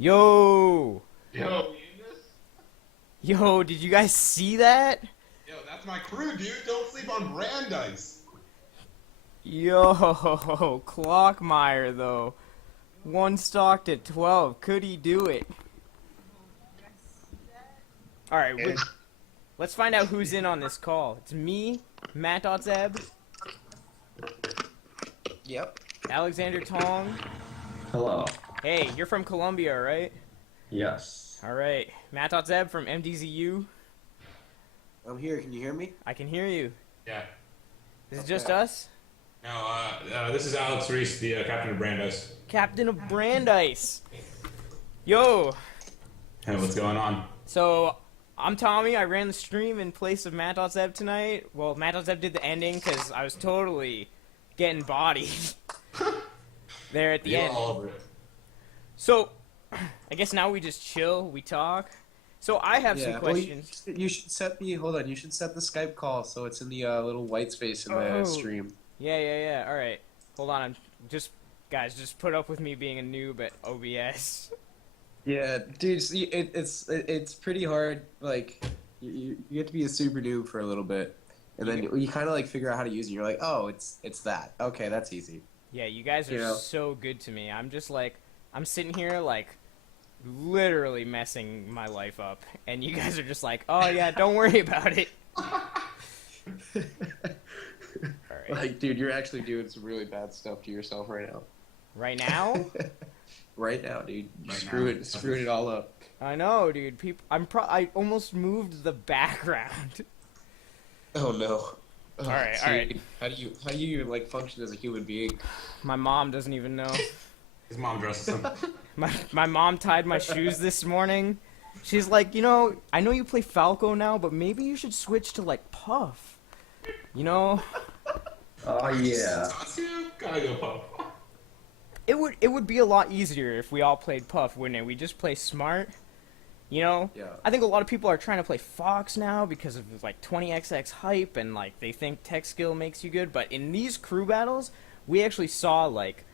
Yo! Yo, Eunice? Yo, did you guys see that? Yo, that's my crew, dude. Don't sleep on Brandeis. Yo, Clockmeyer though. One stocked at 12. Could he do it? Alright, let's find out who's in on this call. It's me, Matt.Zeb, Yep. Alexander Tong. Hello. Hey, you're from Colombia, right? Yes. Alright. Matt.Zeb from MDZU. I'm here. Can you hear me? I can hear you. Yeah. Is it just us? No, this is Alex Reese, the captain of Brandeis. Captain of Brandeis. Yo! Hey, what's going on? So, I'm Tommy. I ran the stream in place of Matt.Zeb tonight. Well, Matt.Zeb did the ending because I was totally getting bodied there at the end. All over it. So, I guess now we just chill, we talk. So I have some questions. Well, you should set the You should set the Skype call so it's in the little white space in the stream. Yeah. All right. Hold on. Guys, just put up with me being a noob at OBS. Yeah, dude. See, it's pretty hard. Like you get to be a super noob for a little bit, and then you kind of like figure out how to use it. You're like, oh, it's that. Okay, that's easy. Yeah, you guys are so good to me. I'm just like, I'm sitting here like literally messing my life up, and you guys are just like, oh yeah, don't worry about it. Alright. Like, dude, you're actually doing some really bad stuff to yourself right now. Right now? Right now, dude. Right Screwing it all up. I know, dude. I almost moved the background. Oh no. Oh, Alright. How do you even like function as a human being? My mom doesn't even know. His mom dresses him. My mom tied my shoes this morning. She's like, I know you play Falco now, but maybe you should switch to like Puff. Oh yeah. Gotta go Puff. It would be a lot easier if we all played Puff, wouldn't it? We just play smart. Yeah. I think a lot of people are trying to play Fox now because of like 20XX hype and like they think tech skill makes you good, but in these crew battles, we actually saw like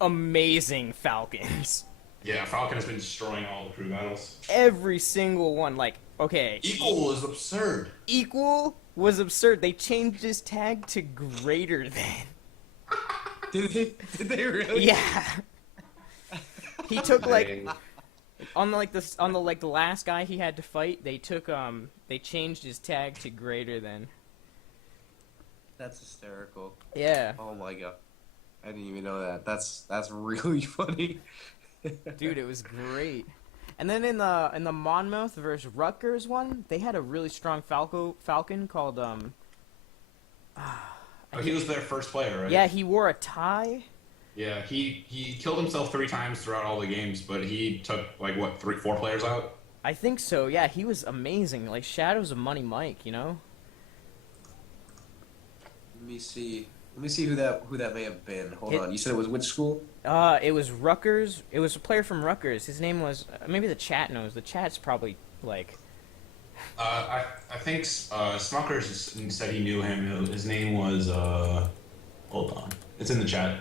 amazing Falcons. Yeah, Falcon has been destroying all the crew battles. Every single one, like, okay. Equal is absurd. Equal was absurd. They changed his tag to greater than. Did they really? Yeah. He took like on the last guy he had to fight, they changed his tag to greater than. That's hysterical. Yeah. Oh my god. I didn't even know that. That's really funny. Dude, it was great. And then in the Monmouth versus Rutgers one, they had a really strong Falcon called He was their first player, right? Yeah, he wore a tie. Yeah, he killed himself 3 times throughout all the games, but he took like what 4 players out. I think so. Yeah, he was amazing. Like Shadows of Money Mike, Let me see who that may have been. Hold on. You said it was which school? It was Rutgers. It was a player from Rutgers. His name was maybe the chat knows. The chat's probably like. I think Smuckers said he knew him. His name was hold on. It's in the chat.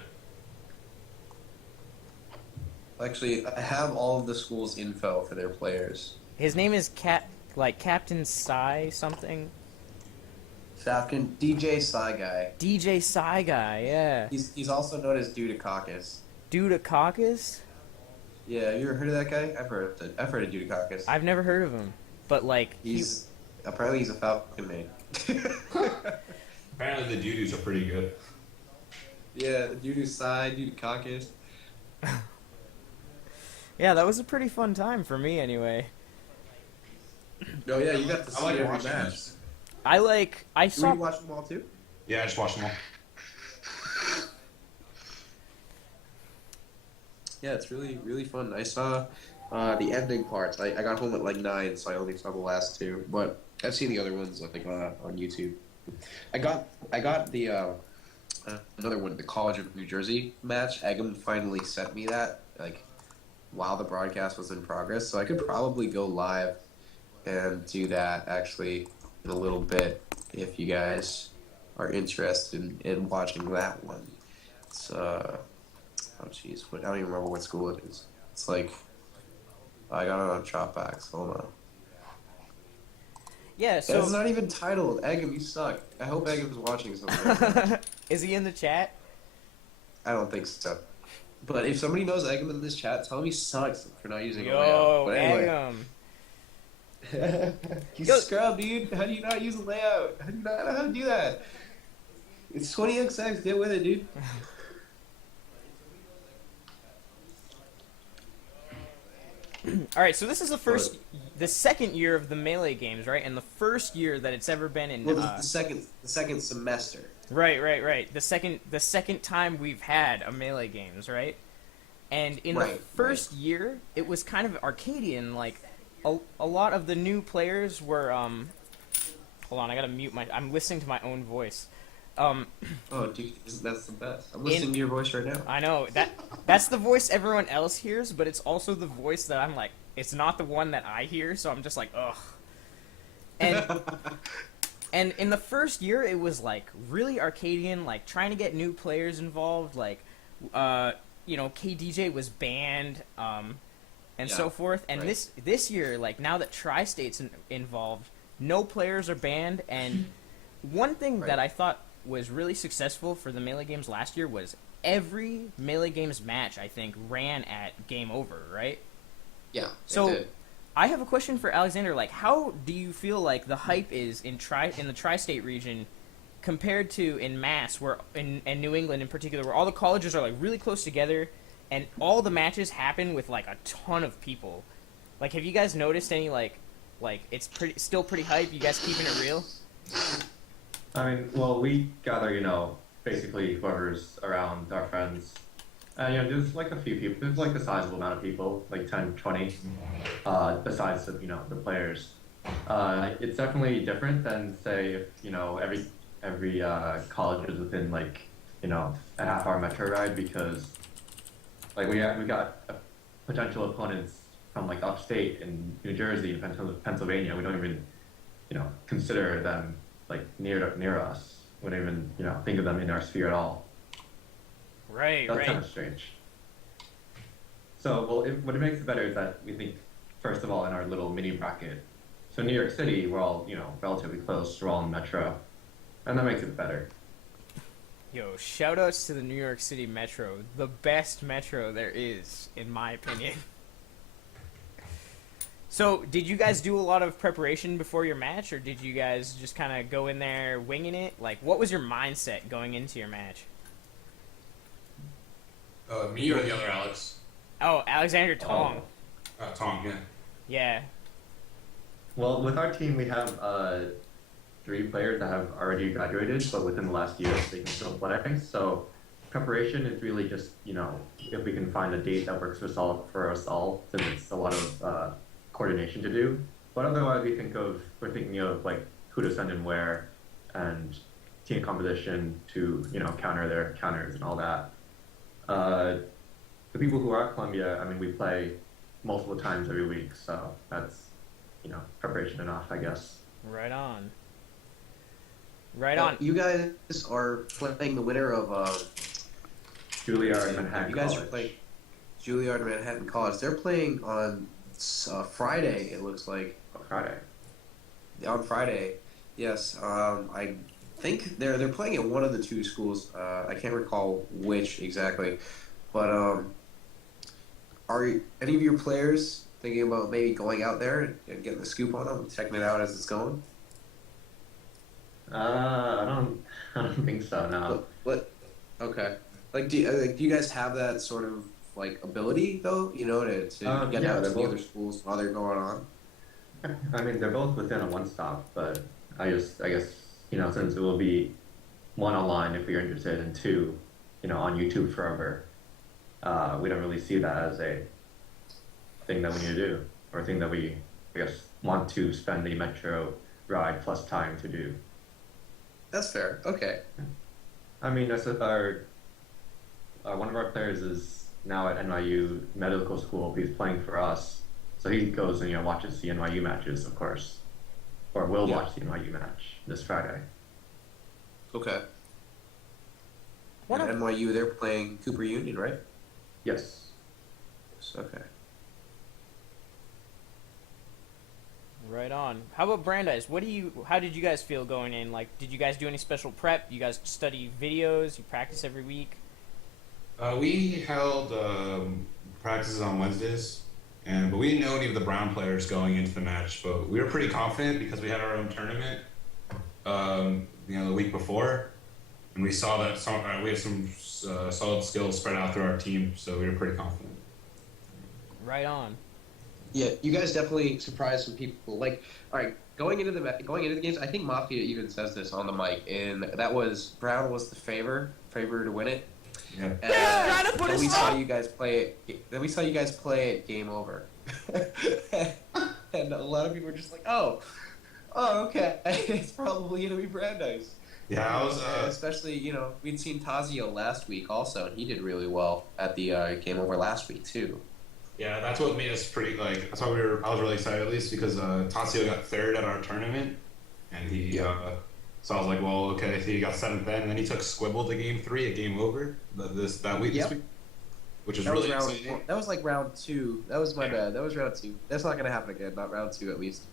Actually, I have all of the school's info for their players. His name is Captain Psy something. Falcon DJ Psy Guy. DJ Psy Guy, yeah. He's also known as Dudicacus. Dudicacus? Yeah, you ever heard of that guy? I've heard of Dudicacus. I've never heard of him, but like apparently he's a Falcon main. Apparently the Dudus are pretty good. Yeah, Dudu Psy, Dudicacus. Yeah, that was a pretty fun time for me anyway. Oh yeah, you got to see every watching match. this. I saw. Did you watch them all too? Yeah, I just watched them all. Yeah, it's really, really fun. I saw the ending parts. I got home at like 9, so I only saw the last 2. But I've seen the other ones like on YouTube. I got the another one, the College of New Jersey match. Eggum finally sent me that like while the broadcast was in progress, so I could probably go live and do that actually in a little bit if you guys are interested in watching that one. It's oh jeez, I don't even remember what school it is. It's like I got it on Dropbox. Hold on. Yeah, It's so not even titled. Eggum, you suck. I hope Eggum's watching something. is he in the chat? I don't think so. But if somebody knows Eggum in this chat, tell him he sucks for not using a layout. Yo, But anyway. Eggum. You Yo- scrub, dude. How do you not use a layout? How do you not know how to do that? It's 20XX. Get with it, dude. All right, so this is the second year of the Melee games, right? And the first year that it's ever been in. Well, the second semester. Right. The second time we've had a Melee games, right? And in the first year, it was kind of Arcadian. Like a lot of the new players were. Hold on, I gotta mute my. I'm listening to my own voice. Oh, dude, that's the best. I'm listening to your voice right now. I know that's the voice everyone else hears, but it's also the voice that I'm like. It's not the one that I hear, so I'm just like, ugh. And and in the first year, it was like really Arcadian, like trying to get new players involved, like, KDJ was banned, and so forth. And this year, like now that Tri-State's involved, no players are banned, and one thing that I thought was really successful for the Melee games last year was every Melee games match, I think, ran at game over, right? Yeah. So I have a question for Alexander. Like, how do you feel like the hype is in the Tri-State region compared to in Mass, where in New England in particular, where all the colleges are like really close together, and all the matches happen with like a ton of people? Like, have you guys noticed any like it's still pretty hype? You guys keeping it real? I mean, well, we gather, basically whoever's around our friends. And, there's like a few people, there's like a sizable amount of people, like 10, 20, besides, the players. It's definitely different than, say, if, every college is within, like, a half-hour metro ride, because, like, we got potential opponents from, like, upstate in New Jersey and Pennsylvania. We don't even, consider them like near us. We don't even think of them in our sphere at all. Right. That's kind of strange. So, what it makes it better is that we think, first of all, in our little mini bracket. So New York City, we're all relatively close. We're all in Metro, and that makes it better. Yo, shoutouts to the New York City Metro, the best metro there is, in my opinion. So, did you guys do a lot of preparation before your match, or did you guys just kind of go in there winging it? Like, what was your mindset going into your match? Me or the other Alex? Oh, Alexander Tong. Tom, yeah. Yeah. Well, with our team, we have 3 players that have already graduated, but within the last year, they can still play. So, preparation is really just, if we can find a date that works for us all, since it's a lot of coordination to do. But otherwise, we're thinking of like who to send in where, and team composition to counter their counters and all that. The people who are at Columbia, I mean, we play multiple times every week, so that's preparation enough, I guess. Right on. Right on. You guys are playing the winner of Juilliard and Manhattan You guys College. are playing Juilliard and Manhattan College. They're playing on Friday, it looks like. Friday. On Friday, yes. I think they're playing at one of the 2 schools. I can't recall which exactly, but are any of your players thinking about maybe going out there and getting the scoop on them, checking it out as it's going? I don't think so. No. What? Okay. Like, do you guys have that sort of like ability though? To get out to the other schools while they're going on. I mean, they're both within a one stop, but I guess since it will be 1 online if you're interested, and 2, on YouTube forever, we don't really see that as a thing that we need to do, or a thing that we, I guess, want to spend the metro ride plus time to do. That's fair. Okay. I mean, that's one of our players is now at NYU Medical School. He's playing for us, so he goes and watches the NYU matches, of course, or will watch the NYU match this Friday. Okay. At NYU, they're playing Cooper Union, right? Yes. Okay. Right on. How about Brandeis? How did you guys feel going in? Like, did you guys do any special prep? You guys study videos? You practice every week? We held practices on Wednesdays, but we didn't know any of the Brown players going into the match. But we were pretty confident because we had our own tournament, the week before, and we saw that we had some solid skills spread out through our team, so we were pretty confident. Right on. Yeah, you guys definitely surprised some people. Like, all right, going into the games, I think Mafia even says this on the mic, and that was Brown was the favor to win it. Yeah. And then we saw you guys play it. Then we saw you guys play it game over, and a lot of people were just like, "Oh, okay, it's probably gonna be Brandeis." Yeah, I was. Especially, we'd seen Tazio last week also, and he did really well at the game over last week too. Yeah, that's what made us pretty that's why I was really excited, at least because Tassio got third at our tournament, and he. So I was like, well, okay, he got seventh then, and then he took Squibble to game 3 at game over this week, which is really exciting. That was like round 2. That was my bad. That was round 2. That's not gonna happen again. Not round 2 at least.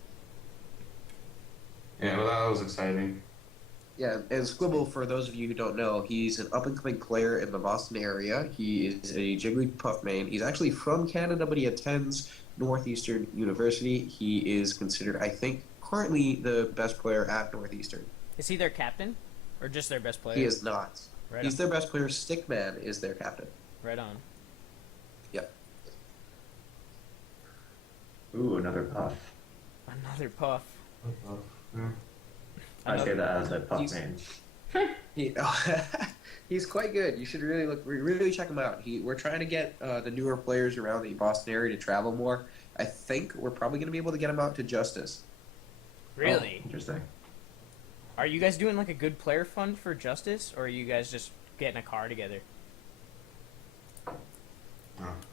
Yeah, well, that was exciting. Yeah, and Squibble, for those of you who don't know, he's an up-and-coming player in the Boston area. He is a Jigglypuff main. He's actually from Canada, but he attends Northeastern University. He is considered, I think, currently the best player at Northeastern. Is he their captain? Or just their best player? He is not. Right He's on. their best player. Stickman is their captain. Right on. Yep. Ooh, another puff. Another puff. Yeah. I say that as a puff He's- main. He's quite good. You should really check him out. We're trying to get the newer players around the Boston area to travel more. I think we're probably going to be able to get him out to Justice. Really? Oh, interesting. Are you guys doing like a good player fund for Justice, or are you guys just getting a car together?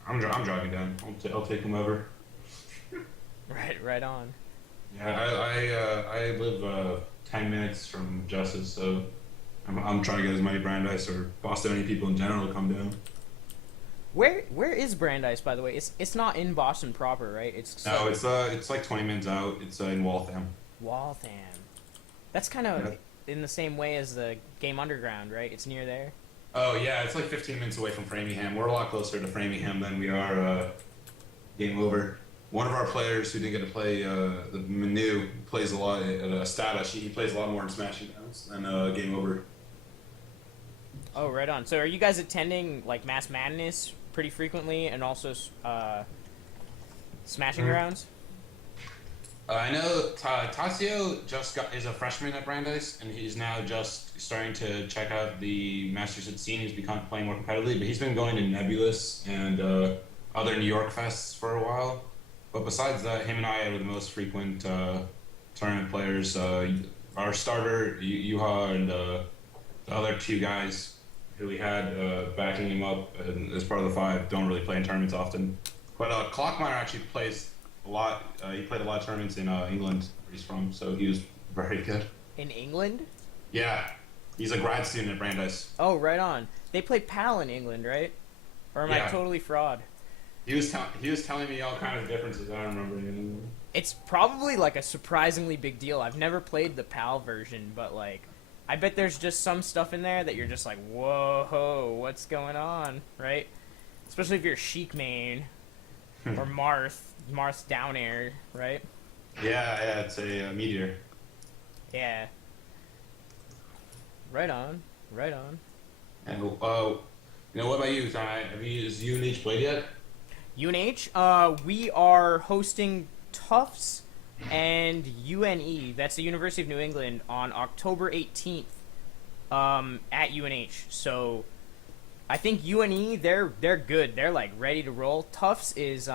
I'm driving down. I'll take him over. Right on. Yeah, I live 10 minutes from Justice, so I'm trying to get as many Brandeis or Bostonian people in general to come down. Where is Brandeis, by the way? It's not in Boston proper, right? No, it's like 20 minutes out. It's in Waltham. Waltham. That's kind of Yeah. in the same way as the Game Underground, right? It's near there. Oh yeah, it's like 15 minutes away from Framingham. We're a lot closer to Framingham than we are Game Over. One of our players who didn't get to play, the Manu, plays a lot at Status. He plays a lot more in Smashing Downs than Game Over. Oh, right on. So are you guys attending like Mass Madness pretty frequently, and also Smashing Grounds? I know Tassio is a freshman at Brandeis, and he's now just starting to check out the Massachusetts scene. He's become playing more competitively, but he's been going to Nebulous and other New York fests for a while. But besides that, him and I are the most frequent tournament players. Our starter, Yuha, and the other 2 guys who we had backing him up as part of the 5 don't really play in tournaments often. But Clockminer actually plays a lot. He played a lot of tournaments in England, where he's from, so he was very good. In England? Yeah, he's a grad student at Brandeis. Oh, right on. They play PAL in England, right? Or am I Yeah. totally fraud? He was telling me all kinds of differences. I don't remember any. It's probably like a surprisingly big deal. I've never played the PAL version, but like, I bet there's just some stuff in there that you're just like, whoa, what's going on, right? Especially if you're Sheik main or Marth's down air, right? Yeah, it's a meteor. Yeah. Right on. And what about you, Ty? Have you used UNH played yet? UNH, we are hosting Tufts and UNE, that's the University of New England, on October 18th at UNH. So I think UNE, they're good. They're like ready to roll. Tufts is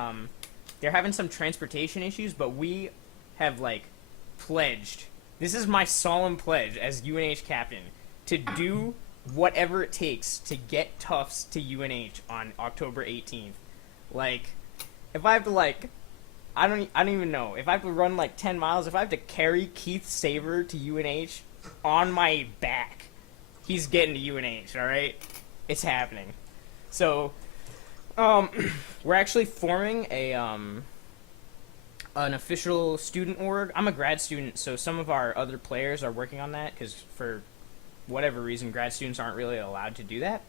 they're having some transportation issues, but we have like pledged. This is my solemn pledge as UNH captain to do whatever it takes to get Tufts to UNH on October 18th. Like, if I have to like, I don't even know. If I have to run like 10 miles, if I have to carry Keith Saver to UNH on my back, he's getting to UNH, alright? It's happening. So, we're actually forming a an official student org. I'm a grad student, so some of our other players are working on that because for whatever reason, grad students aren't really allowed to do that.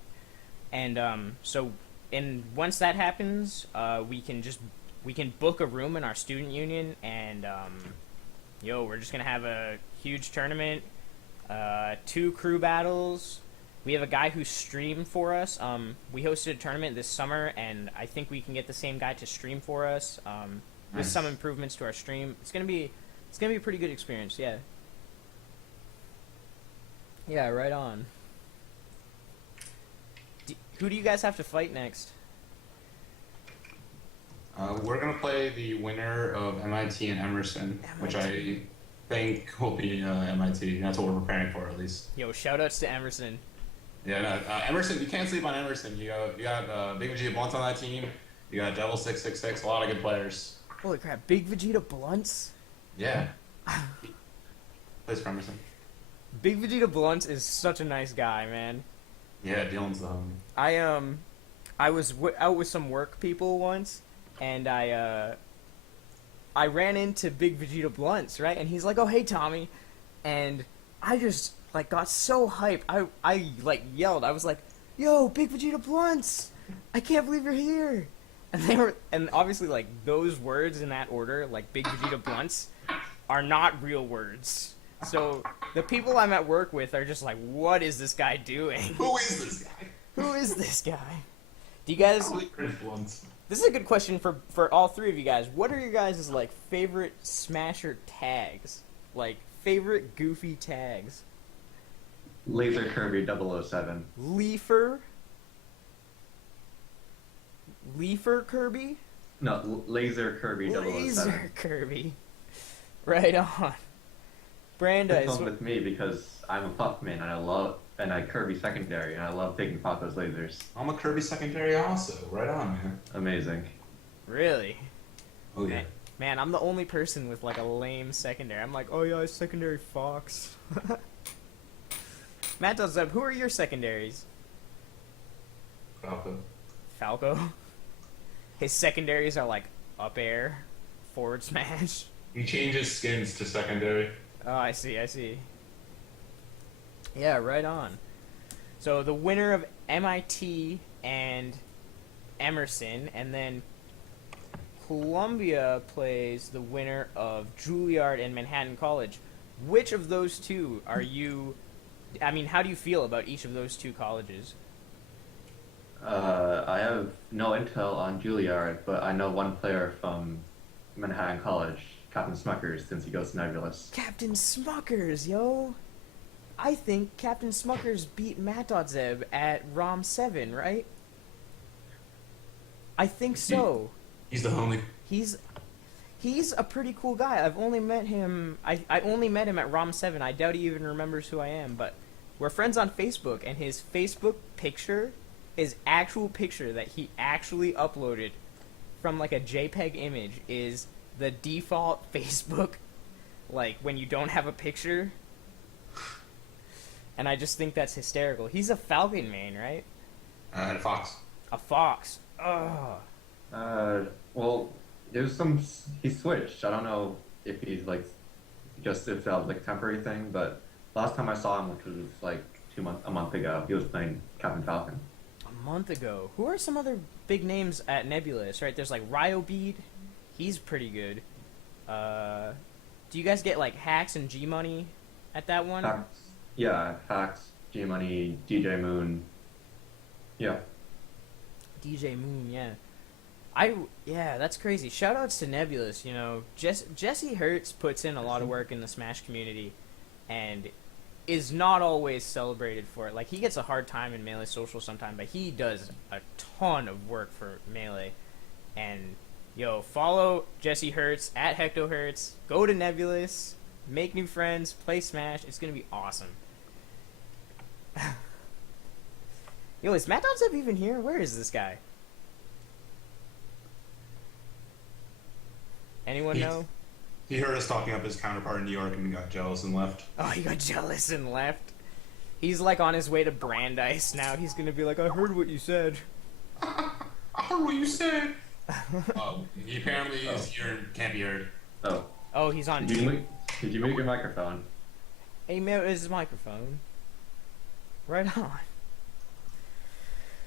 And once that happens, we can book a room in our student union, and we're just gonna have a huge tournament, 2 crew battles. We have a guy who streamed for us. We hosted a tournament this summer, and I think we can get the same guy to stream for us. With some improvements to our stream, it's gonna be a pretty good experience. Yeah. Yeah, right on. Who do you guys have to fight next? We're gonna play the winner of MIT and Emerson, which I think will be MIT. That's what we're preparing for, at least. Yo, shoutouts to Emerson. Yeah, no, Emerson. You can't sleep on Emerson. You got Big Vegeta Blunt on that team. You got Devil 666. A lot of good players. Holy crap! Big Vegeta Blunts. Yeah. Plays for Emerson. Big Vegeta Blunts is such a nice guy, man. Yeah, Dylan's the homie. I was out with some work people once, and I ran into Big Vegeta Blunts, right? And he's like, "Oh, hey, Tommy," and I just like got so hyped. I like yelled. I was like, "Yo, Big Vegeta Blunts! I can't believe you're here!" And obviously like those words in that order, like Big Vegeta Blunts, are not real words. So the people I'm at work with are just like, "What is this guy doing? Who is this guy? Who is this guy?" Do you guys? Blunts. This is a good question for all 3 of you guys. What are your guys' like favorite Smasher tags? Like favorite goofy tags? Laser Kirby 007. Leafer Kirby? No, Laser Kirby 007. Laser Kirby. Right on. Brandeis. It's fun with me because I'm a Puff man and I Kirby secondary and I love taking Paco's lasers. I'm a Kirby secondary also. Right on, man. Amazing. Really? Oh yeah. Man, I'm the only person with like a lame secondary. I'm like, "Oh yeah, I secondary Fox." Matt.Zeb, who are your secondaries? Falco. His secondaries are like up air, forward smash. He changes skins to secondary. Oh, I see. Yeah, right on. So the winner of MIT and Emerson, and then Columbia plays the winner of Juilliard and Manhattan College. Which of those two are you... I mean, how do you feel about each of those 2 colleges? I have no intel on Juilliard, but I know one player from Manhattan College, Captain Smuckers, since he goes to Nebulous. Captain Smuckers, yo! I think Captain Smuckers beat Matt.Zeb at ROM 7, right? I think so. He's the homie. He's a pretty cool guy. I've only met him... I only met him at ROM 7. I doubt he even remembers who I am, but we're friends on Facebook, and his Facebook picture, his actual picture that he actually uploaded from like a JPEG image, is the default Facebook, like when you don't have a picture. And I just think that's hysterical. He's a Falcon main, right? And Fox. A Fox. Ugh. Well, he switched. I don't know if he's like, if that was like a temporary thing, but last time I saw him, which was like a month ago, he was playing Captain Falcon. A month ago. Who are some other big names at Nebulous, right? There's like Ryobead. He's pretty good. Do you guys get like Hacks and G-Money at that one? Hacks, G-Money, DJ Moon. Yeah. DJ Moon, yeah. Yeah, that's crazy. Shoutouts to Nebulous, you know. Jesse Hertz puts in a lot of work in the Smash community and is not always celebrated for it. Like, he gets a hard time in Melee Social sometimes, but he does a ton of work for Melee. And, follow Jesse Hertz at HectoHertz. Go to Nebulous. Make new friends. Play Smash. It's going to be awesome. Is Matt.Zeb even here? Where is this guy? Anyone know? He heard us talking up his counterpart in New York and got jealous and left. Oh, he got jealous and left. He's like on his way to Brandeis now. He's gonna be like, "I heard what you said." I heard what you said. Oh, he apparently is here and can't be heard. Oh, Oh, he's on did you mute. mute? Did you mute your microphone? Hey, mute his microphone. Right on.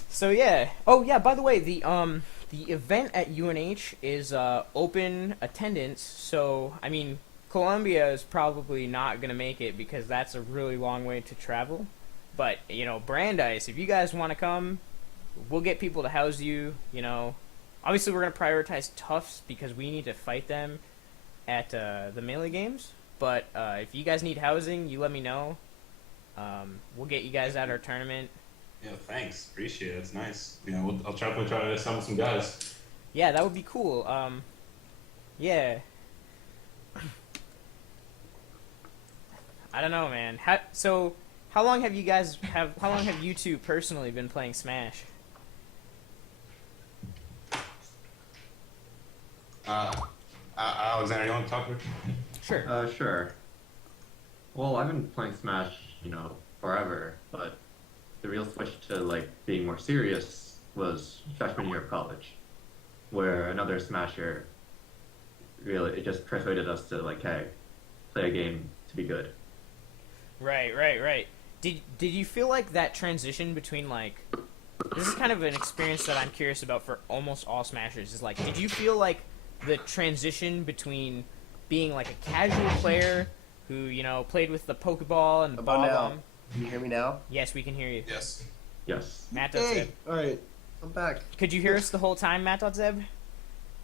So yeah. Oh yeah. By the way, the event at UNH is open attendance. So I mean, Columbia is probably not gonna make it because that's a really long way to travel. But you know, Brandeis, if you guys want to come, we'll get people to house you. You know, obviously we're gonna prioritize Tufts because we need to fight them at the Melee games. But if you guys need housing, you let me know. We'll get you guys at our tournament. Yeah, thanks. Appreciate it. It's nice. You know, I'll try to assemble some guys. Yeah, that would be cool. Yeah. I don't know, man. How long have you two personally been playing Smash? Alexander, you want to talk? Sure. Sure. Well, I've been playing Smash, forever, but the real switch to like being more serious was freshman year of college, where another Smasher really it just persuaded us to like, hey, play a game to be good. Right. Did you feel like that transition between like this is kind of an experience that I'm curious about for almost all Smashers is like did you feel like the transition between being like a casual player who, played with the Pokeball and the About now. bomb? Can you hear me now? Yes, we can hear you. Yes. Yes. Matt.zeb. Alright. I'm back. Could you hear us the whole time, Matt.zeb?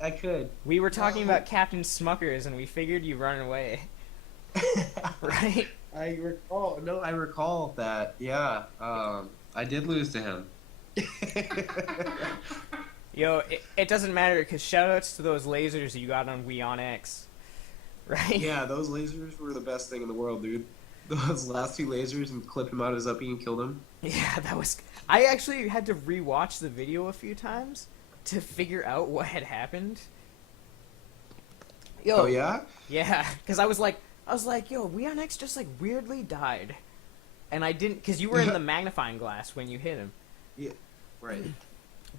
I could. We were talking about Captain Smuckers and we figured you run away. Right? I recall that, yeah. I did lose to him. Yo, it doesn't matter because shoutouts to those lasers you got on Wii on X. Right? Yeah, those lasers were the best thing in the world, dude. Those last two lasers and clip him out of his uppie and killed him. Yeah, that was... I actually had to rewatch the video a few times to figure out what had happened. Yo, Oh, yeah? Yeah, because I was like, yo, Wii on X just like weirdly died. And I didn't... Because you were in the magnifying glass when you hit him. Yeah. Right.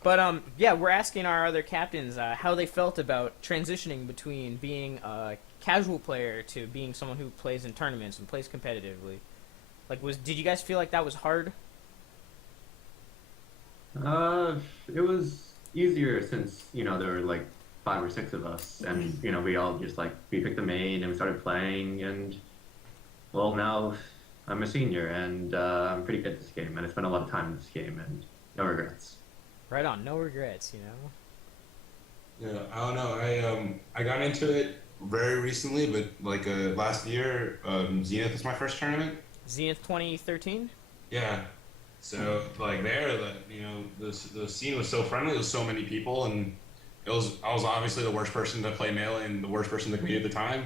But yeah, we're asking our other captains how they felt about transitioning between being a casual player to being someone who plays in tournaments and plays competitively. Like, did you guys feel like that was hard? It was easier since there were like 5 or 6 of us, and we all just like we picked the main and we started playing, and well now I'm a senior and I'm pretty good at this game, and I spent a lot of time in this game and no regrets. Right on, no regrets, Yeah, I don't know. I got into it very recently, but like last year, Zenith was my first tournament. Zenith 2013? Yeah. So like the scene was so friendly. There was so many people, and I was obviously the worst person to play Melee and the worst person to compete at the time.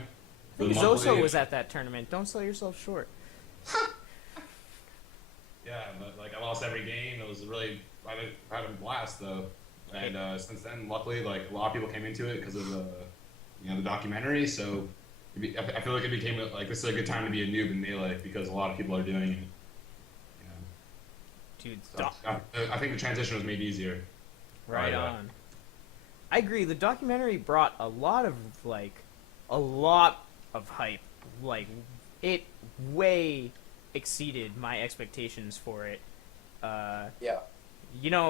I think Zoso was at that tournament. Don't sell yourself short. Yeah, but like I lost every game. It was really I had a blast though, and since then, luckily, like a lot of people came into it because of the documentary. So I feel like it became like this is a good time to be a noob in Melee because a lot of people are doing it. Dude, So, I think the transition was made easier. right yeah. on. I agree. The documentary brought a lot of hype. Like, it way exceeded my expectations for it. Yeah.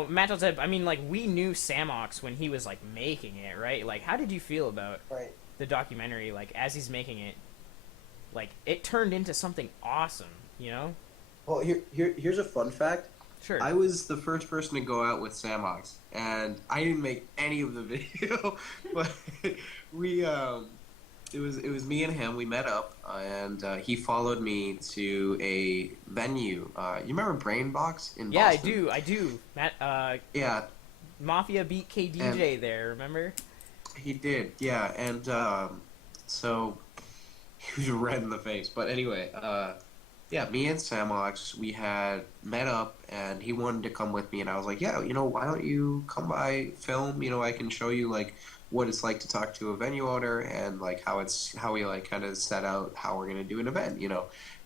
Matt said, I mean, like, we knew Samox when he was, like, making it, right? Like, how did you feel about Right. the documentary, like, as he's making it? Like, it turned into something awesome, Well, here's a fun fact. Sure. I was the first person to go out with Samox, and I didn't make any of the video, but we it was me and him. We met up, and he followed me to a venue. You remember Brain Box in Yeah, Boston? I do. Matt, Yeah, Mafia beat KDJ there, remember? he did. Yeah, and so he was red in the face. But anyway, yeah, me and Samox, we had met up, and he wanted to come with me, and I was like, yeah, why don't you come by, film? I can show you like what it's like to talk to a venue owner and like how we like kind of set out how we're gonna do an event,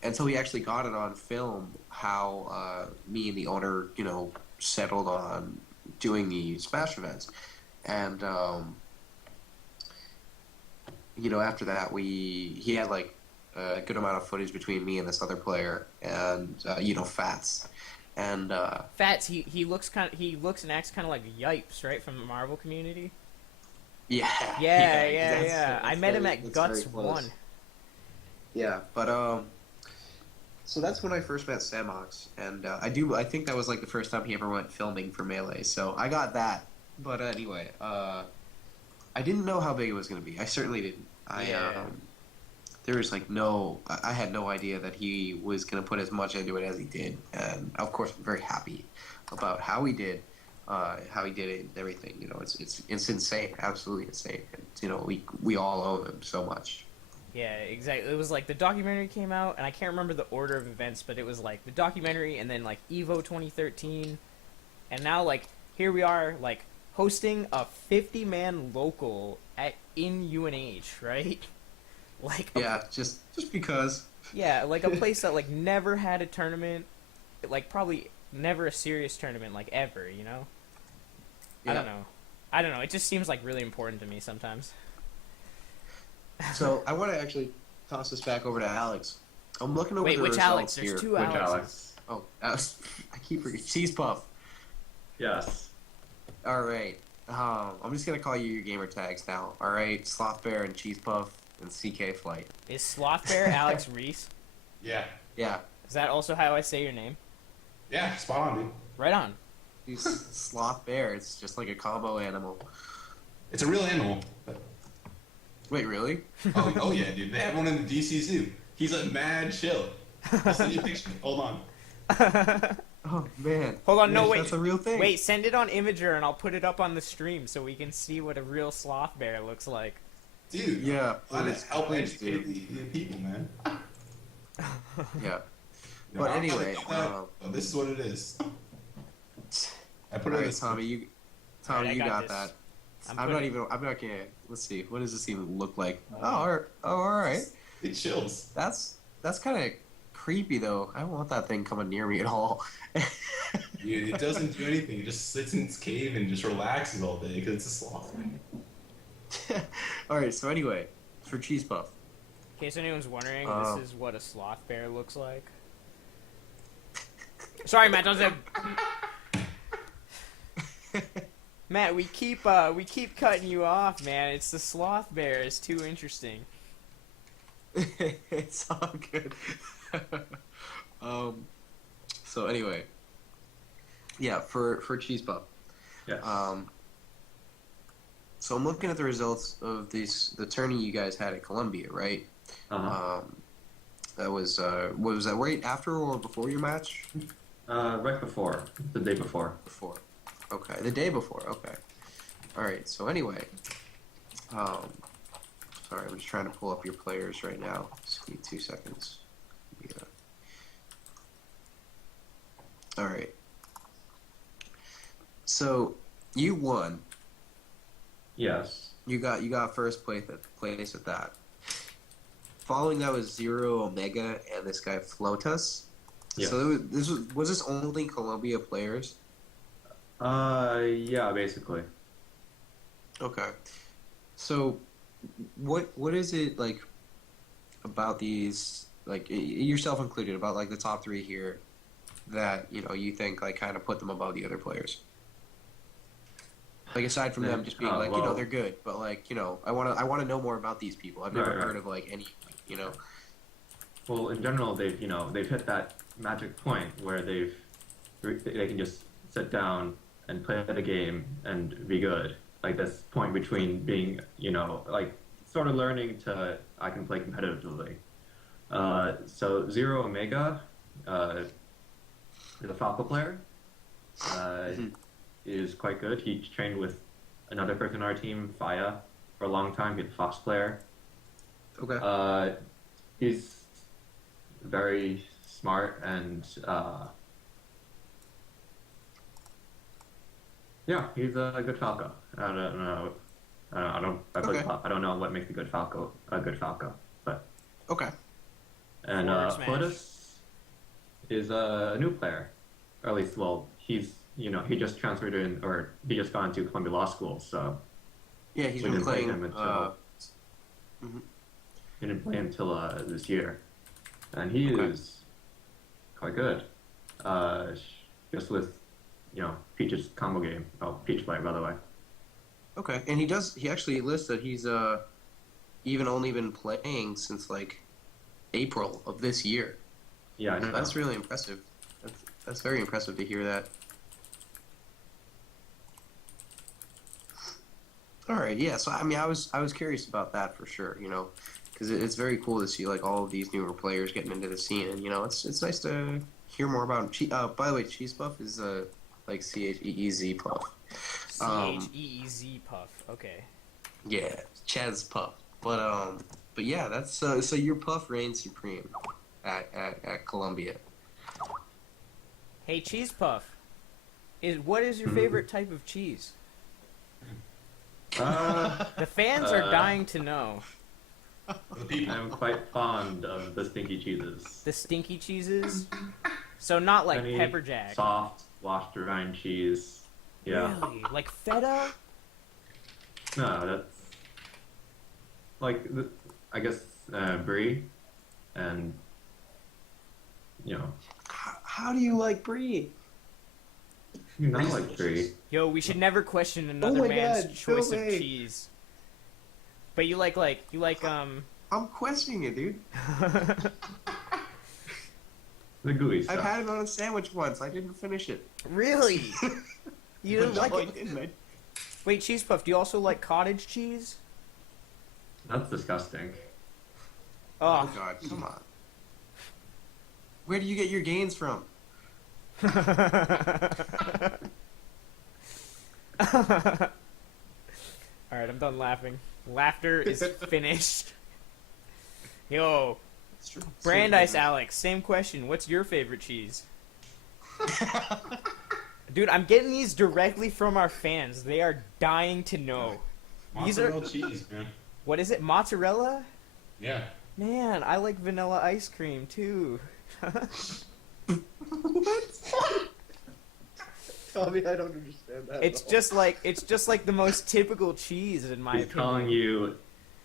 And so we actually got it on film how me and the owner, settled on doing the Smash events. and after that he had like a good amount of footage between me and this other player, and Fats, and Fats, he looks and acts kind of like Yipes, right, from the Marvel community. yeah, Yeah. I met him at that's Guts very close. 1. Yeah, but so that's when I first met Samox, and I think that was like the first time he ever went filming for Melee, so I got that. But anyway, I didn't know how big it was going to be. I certainly didn't. There was like I had no idea that he was going to put as much into it as he did, and of course I'm very happy about how he did it and everything. It's insane, absolutely insane. And, we all owe him so much. Yeah, exactly. It was like the documentary came out, and I can't remember the order of events, but it was like the documentary, and then like Evo 2013, and now like here we are like hosting a 50-man local in UNH, right? Like Just because. yeah, like a place that like never had a tournament, like probably never a serious tournament like ever, Yeah. I don't know. It just seems like really important to me sometimes. So I want to actually toss this back over to Alex. I'm looking over Wait, the which results Alex? There's here. two Which Alexes. Alex? Oh, I keep forgetting. Cheezpuff. Yes. All right. I'm just gonna call you your gamer tags now. All right, slothbear and cheezpuff and ckflight. Is Slothbear Alex Reese? Yeah. Yeah, Is that also how I say your name? Yeah, spot on, dude. Right on. he's slothbear. It's just like a combo animal. It's a real animal. Wait, really? Oh yeah, dude. They have one in the DC zoo. He's like mad chill. I'll send you a picture. Hold on. Oh man. Hold on, no, Yes, wait. That's a real thing. Wait, send it on Imager and I'll put it up on the stream so we can see what a real sloth bear looks like. Dude. Yeah, I'm trying please, to help please, educate dude. the people, man. Yeah. No, But I'm anyway, not gonna do that, but this is what it is. I put All it right, as Tommy, Alright, I you got got this. that. I'm I'm not gonna. Let's see. What does this even look like? All right. it chills. That's kind of creepy though. I don't want that thing coming near me at all. Dude, it doesn't do anything. It just sits in its cave and just relaxes all day because it's a sloth. All right. So anyway, for cheezpuff. In case anyone's wondering, this is what a sloth bear looks like. Sorry, Matt, don't say... Matt, we keep cutting you off, man. It's the sloth bear. It's too interesting. It's all good. So anyway, yeah, for cheezpuff. Yes. So I'm looking at the results of the tourney you guys had at Columbia, right? Uh-huh. That was what was that right after or before your match? Right before. The day before. Before. Okay, the day before. Okay. All right. So anyway, sorry, I'm just trying to pull up your players right now. Just give me 2 seconds. Yeah. All right. So you won. Yes. You got first place at that. Following that was Zero Omega and this guy Flotus. Yes. So was this only Columbia players? Yeah, basically. Okay. So what is it like about these, like yourself included, about like the top three here that you think like kind of put them above the other players? Like aside from them just being like well, they're good, but like I want to know more about these people. I've never heard of like any Well, in general, they've hit that magic point where they can just sit down and play the game and be good. Like this point between being like sort of learning to I can play competitively. So Zero Omega is a Falco player. Is quite good. He trained with another person on our team, Faya, for a long time. He's a Fox player. Okay. He's very smart and yeah, he's a good Falco. I don't know. I don't know what makes a good Falco but Okay. and Forward smash. Flotus is a new player, or at least he's he just transferred in, or he just got into Columbia Law School, so Yeah, he's we been didn't play playing. him until Mhm. he didn't play until this year, and he Okay. is quite good. Uh, just with Peach's combo game. Oh, Peach Flight, by the way. Okay, and he actually lists that he's even only been playing since like April of this year. Yeah, I know. That's really impressive. That's very impressive to hear that. All right, yeah. So I mean, I was curious about that for sure. Because it's very cool to see like all of these newer players getting into the scene, and it's nice to hear more about. By the way, cheezpuff is like CHEEZ puff. CHEEZ puff. Okay. Yeah, Chaz Puff. But yeah, that's so your puff reigns supreme at Columbia. Hey, cheese puff. What is your favorite type of cheese? The fans are dying to know. The people. I'm quite fond of the stinky cheeses. The stinky cheeses. So not like Any pepper jack. soft, washed rind cheese. Yeah. Really? Like feta? No, that's like I guess brie, and How do you like brie? not like brie. Yo, we should never question another my man's God, choice no of way. cheese. But you like I'm questioning it, dude. The gooey I've stuff. had it on a sandwich once. I didn't finish it. Really? You didn't No, like I it? didn't. Wait, cheese puff. Do you also like cottage cheese? That's disgusting. Oh Oh. God, come on. Where do you get your gains from? Alright, I'm done laughing. Laughter is finished. Yo, It's true. Brandeis Alex, same question. What's your favorite cheese? Dude, I'm getting these directly from our fans. They are dying to know. These are- Mozzarella cheese, man. What is it? Mozzarella? Yeah. Man, I like vanilla ice cream too. What? Tell me I don't understand that. It's just like the most typical cheese in my He's opinion. calling you,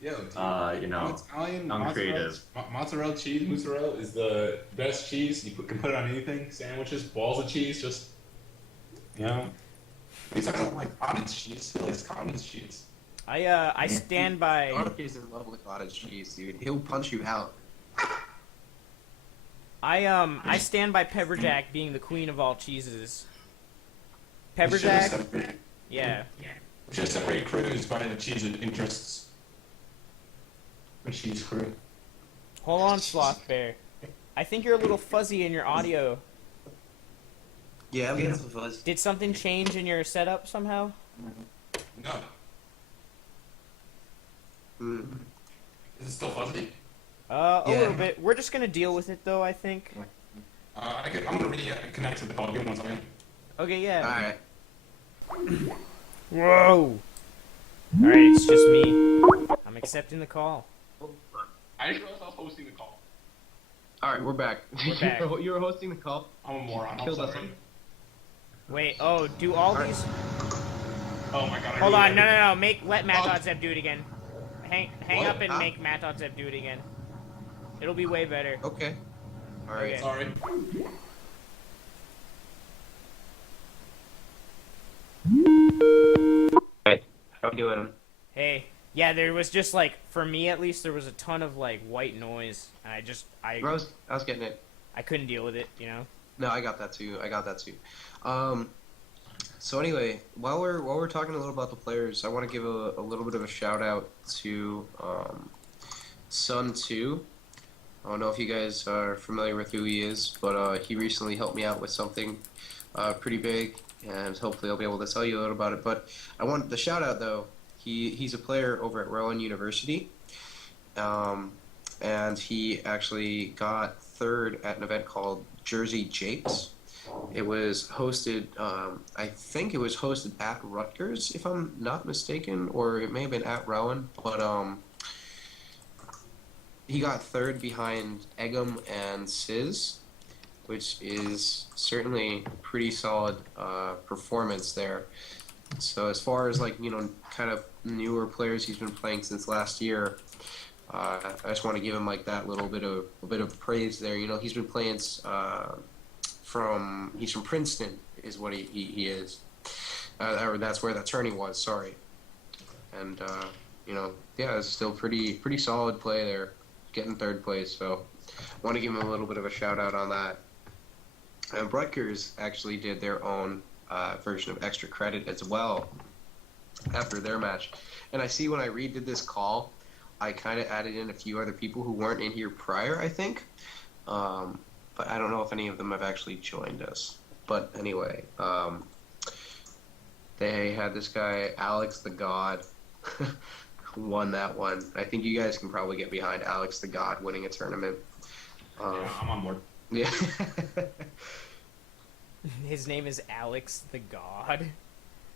Yo, dude. Italian uncreative. mozzarella cheese, mozzarella is the best cheese. You can put it on anything. Sandwiches, balls of cheese, just He's not like cottage cheese. He likes cottage cheese. I stand by. Arcades in love with cottage cheese, dude. He'll punch you out. I stand by pepper jack being the queen of all cheeses. Pepper jack, yeah. We should separate crews by the cheese interests. The cheese crew. Hold on, slothbear. I think you're a little fuzzy in your audio. Yeah, I'm getting some fuzz. Did something change in your setup somehow? No. Mm. Is it still fuzzy? A Yeah. little bit. We're just gonna deal with it though, I think. I'm gonna reconnect to the call. Give me 1 second. Okay, yeah. Alright. Whoa! Alright, it's just me. I'm accepting the call. I didn't realize I was hosting the call. Alright, we're back. We're back. You were hosting the call? I'm a moron. I'm Killed us. sorry. Wait, oh, do all these... Oh my god. Hold on, no. Let Matt.Zeb do it again. Hang What? up and Huh? make Matt.Zeb do it again. It'll be way better. Okay. Alright. Okay. Sorry. How we doing? Hey, yeah, there was just like, for me at least, there was a ton of like white noise, and I I was getting it. couldn't deal with it, you know. No, I got that too. So anyway, while we're talking a little about the players, I want to give a little bit of a shout out to Sun 2. I don't know if you guys are familiar with who he is, but he recently helped me out with something pretty big, and hopefully I'll be able to tell you a little about it. But I want the shout out though. He's a player over at Rowan University, and he actually got third at an event called Jersey Japes. It was hosted, I think it was hosted at Rutgers, if I'm not mistaken, or it may have been at Rowan, but he got third behind Eggum and Sizz, which is certainly a pretty solid performance there. So as far as like kind of newer players he's been playing since last year, I just want to give him like that little bit of praise there. He's been playing he's from Princeton is what he is, or that's where that tourney was. Sorry, and yeah, it's still pretty solid play there, getting third place. So I want to give him a little bit of a shout out on that. And Rutgers actually did their own version of extra credit as well after their match. And I see when I redid this call, I kind of added in a few other people who weren't in here prior, I think. But I don't know if any of them have actually joined us. But anyway, they had this guy, Alex the God, who won that one. I think you guys can probably get behind Alex the God winning a tournament. Yeah, I'm on board. Yeah. His name is Alex the God.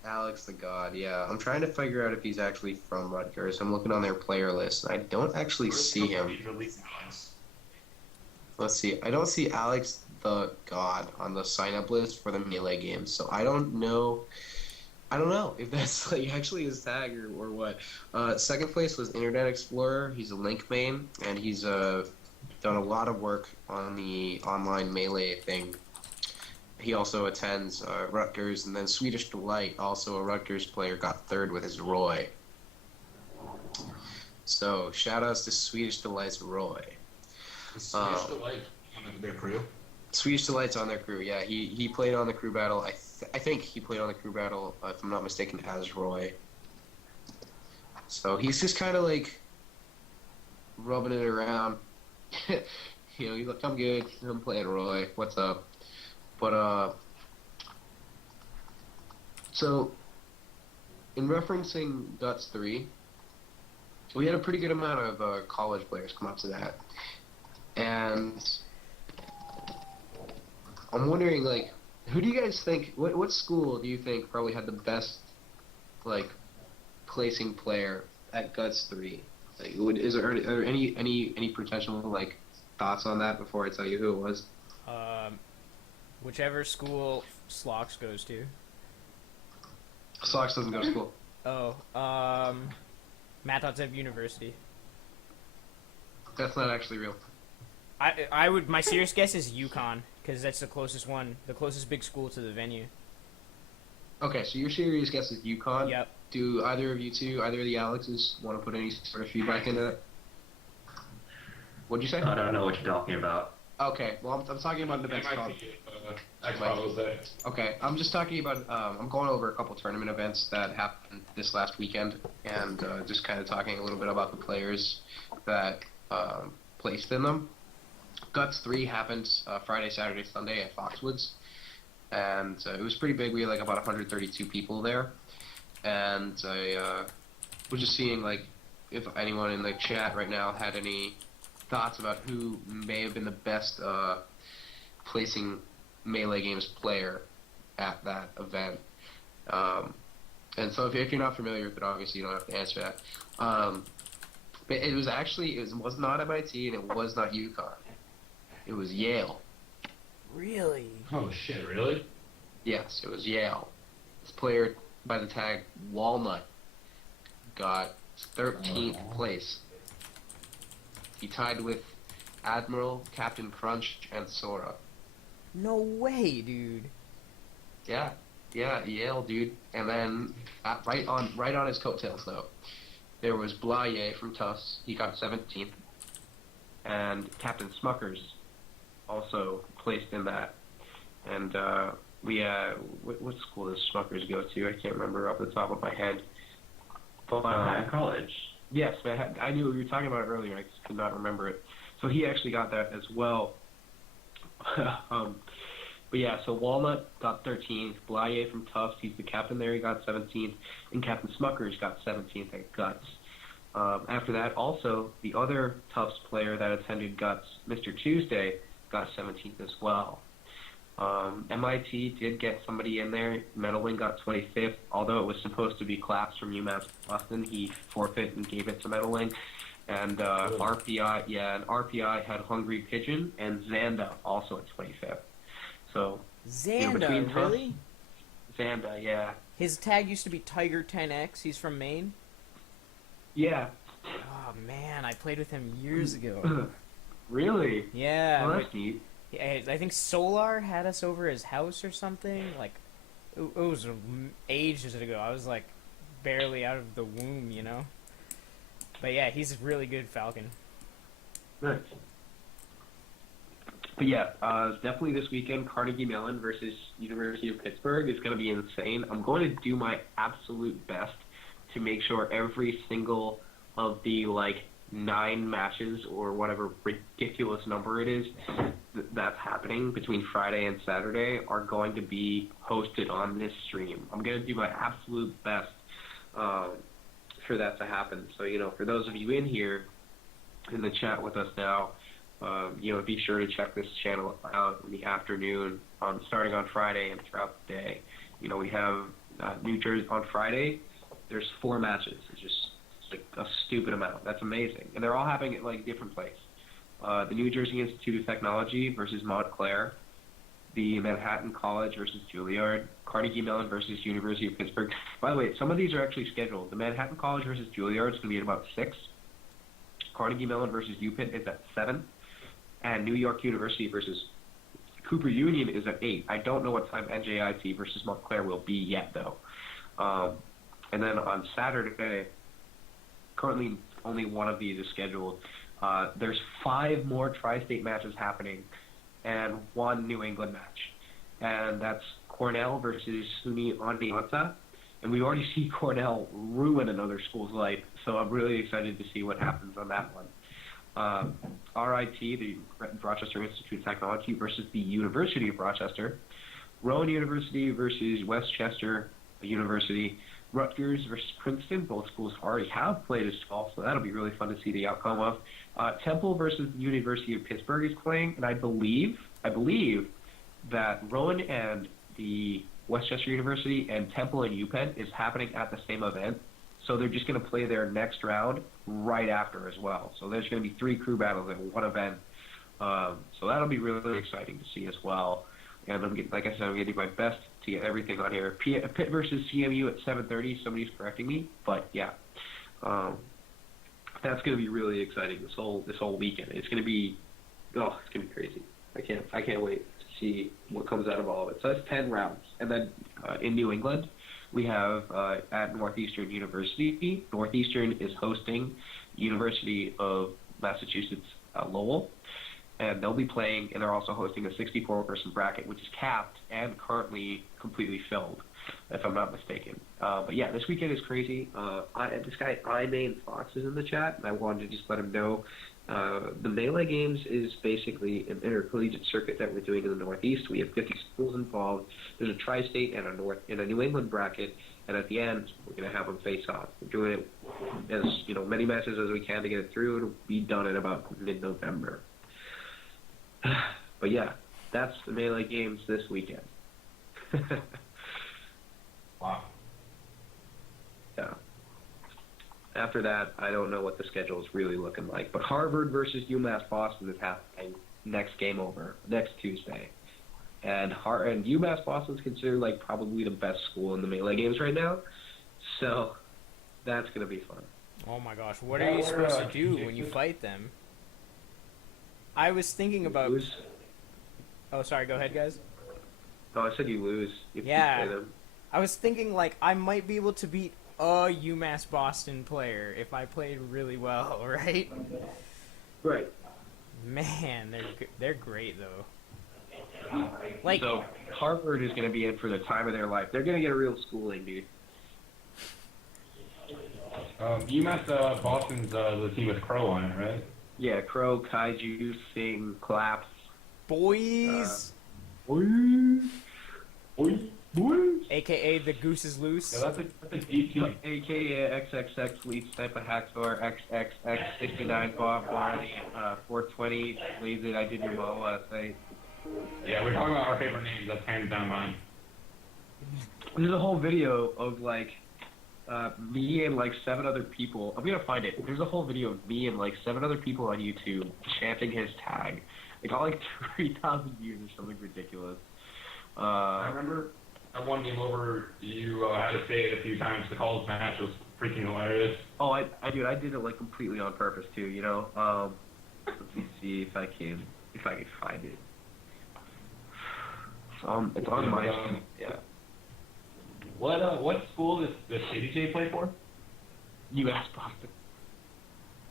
Alex the God, yeah. I'm trying to figure out if he's actually from Rutgers. I'm looking on their player list, and I don't actually see him. Let's see. I don't see Alex the God on the sign-up list for the Melee games, so I don't know. I don't know if that's like actually his tag or what. Second place was Internet Explorer. He's a Link main, and he's done a lot of work on the online Melee thing. He also attends Rutgers, and then Swedish Delight, also a Rutgers player, got third with his Roy. So shout-outs to Swedish Delight's Roy. Swedish Delight on their crew. Swedish Delight's on their crew, yeah. He played on the crew battle. I think he played on the crew battle, if I'm not mistaken, as Roy. So he's just kind of like rubbing it around. He's like, I'm good. I'm playing Roy. What's up? But so in referencing Guts 3, we had a pretty good amount of college players come up to that, and I'm wondering, like, who do you guys think? What school do you think probably had the best, like, placing player at Guts 3? Like, are there any potential like thoughts on that before I tell you who it was? Whichever school Slox goes to. Slox doesn't go to school. Oh, Matt.Zev University. That's not actually real. I would. My serious guess is UConn, because that's the closest one, the closest big school to the venue. Okay, so your serious guess is UConn. Yep. Do either of you two, either of the Alexes, want to put any sort of feedback into that? What'd you say? I don't know what you're talking about. Okay, well, I'm talking about an event called... Okay, I'm just talking about, I'm going over a couple tournament events that happened this last weekend, and just kind of talking a little bit about the players that placed in them. Guts 3 happened Friday, Saturday, Sunday at Foxwoods, and it was pretty big. We had like about 132 people there, and I was just seeing like if anyone in the chat right now had any thoughts about who may have been the best placing Melee Games player at that event. And so if you're not familiar with it, obviously you don't have to answer that. But it was actually, it was not MIT and it was not UConn. It was Yale. Really? Oh shit, really? Yes, it was Yale. This player by the tag Walnut got 13th place. He tied with Admiral, Captain Crunch, and Sora. No way, dude. Yeah, Yale, dude. And then right on his coattails though, there was Blaye from Tufts. He got 17th, and Captain Smuckers also placed in that. And what school does Smuckers go to? I can't remember off the top of my head. But College. Yes, I knew we were talking about it earlier. I just could not remember it. So he actually got that as well. But yeah, so Walnut got 13th. Blaye from Tufts, he's the captain there, he got 17th. And Captain Smuckers got 17th at Guts. After that, also, the other Tufts player that attended Guts, Mr. Tuesday, got 17th as well. MIT did get somebody in there. Metalwing got 25th, although it was supposed to be Claps from UMass Boston. He forfeited and gave it to Metalwing. And RPI, and RPI had Hungry Pigeon and Xanda also at 25th. So Xanda, really? Xanda, yeah. His tag used to be Tiger 10X. He's from Maine. Yeah. Oh man, I played with him years ago. Really? Yeah. Well, that's neat. I think Solar had us over his house or something. Like, it was ages ago. I was like barely out of the womb, you know. But yeah, he's a really good Falcon. Nice. But yeah, definitely this weekend, Carnegie Mellon versus University of Pittsburgh is going to be insane. I'm going to do my absolute best to make sure every single of the, 9 matches or whatever ridiculous number it is that's happening between Friday and Saturday are going to be hosted on this stream. I'm going to do my absolute best for that to happen. So, for those of you in here in the chat with us now, be sure to check this channel out in the afternoon, starting on Friday and throughout the day. We have New Jersey on Friday. There's 4 matches. It's just a stupid amount. That's amazing. And they're all happening at different places. The New Jersey Institute of Technology versus Montclair, the Manhattan College versus Juilliard, Carnegie Mellon versus University of Pittsburgh. By the way, some of these are actually scheduled. The Manhattan College versus Juilliard is going to be at about 6. Carnegie Mellon versus UPenn is at 7. And New York University versus Cooper Union is at 8. I don't know what time NJIT versus Montclair will be yet, though. And then on Saturday, currently only one of these is scheduled. There's 5 more tri-state matches happening and 1 New England match. And that's Cornell versus SUNY Oneonta. And we already see Cornell ruin another school's life, so I'm really excited to see what happens on that one. RIT, the Rochester Institute of Technology, versus the University of Rochester. Rowan University versus Westchester University. Rutgers versus Princeton. Both schools already have played as golf, so that'll be really fun to see the outcome of. Temple versus the University of Pittsburgh is playing, and I believe that Rowan and the Westchester University and Temple and UPenn is happening at the same event. So they're just going to play their next round right after as well. So there's going to be 3 crew battles in one event. So that'll be really, really exciting to see as well. And like I said, I'm going to do my best to get everything on here. Pitt versus CMU at 7:30. Somebody's correcting me, but yeah, that's going to be really exciting. This whole weekend, it's going to be crazy. I can't wait to see what comes out of all of it. So that's 10 rounds, and then in New England, we have at Northeastern University. Northeastern is hosting University of Massachusetts Lowell. And they'll be playing, and they're also hosting a 64-person bracket, which is capped and currently completely filled, if I'm not mistaken. But yeah, this weekend is crazy. This guy, iMain Fox, is in the chat, and I wanted to just let him know the Melee Games is basically an intercollegiate circuit that we're doing in the Northeast. We have 50 schools involved. There's a tri-state and a New England bracket, and at the end, we're going to have them face off. We're doing it as many matches as we can to get it through. It'll be done in about mid-November. But yeah, that's the Melee Games this weekend. Wow. Yeah. After that, I don't know what the schedule is really looking like. But Harvard versus UMass Boston is happening next Tuesday. And UMass Boston is considered probably the best school in the Melee Games right now. So that's going to be fun. Oh my gosh, what are you supposed to do when you fight them? I was thinking about... Oh, sorry, go ahead, guys. No, I said you lose if you play them. I was thinking, I might be able to beat a UMass Boston player if I played really well, right? Right. Man, they're great, though. So, Harvard is going to be in for the time of their life. They're going to get a real schooling, dude. UMass Boston's the team with Crow on it, right? Yeah, Crow, Kaiju, Sing, Claps. Boys! Boys! AKA the Goose is Loose. Yeah, that's a deep team. AKA XXX, Lead Sniper, Hacksaw, XXX, 69, Bob, Barney, 420, Lazy, I did your well last night. Yeah, we're talking about our favorite names. That's hands down mine. There's a whole video of, Me and like 7 other people. I'm gonna find it. There's a whole video of me and like 7 other people on YouTube chanting his tag. It got like 3,000 views or something ridiculous. I remember at one game over, you had to say it a few times. The call match was freaking hilarious. Oh, I did it like completely on purpose too. You know. Let me see if I can find it. It's on my yeah. What school does CDJ play for? U.S. Boston.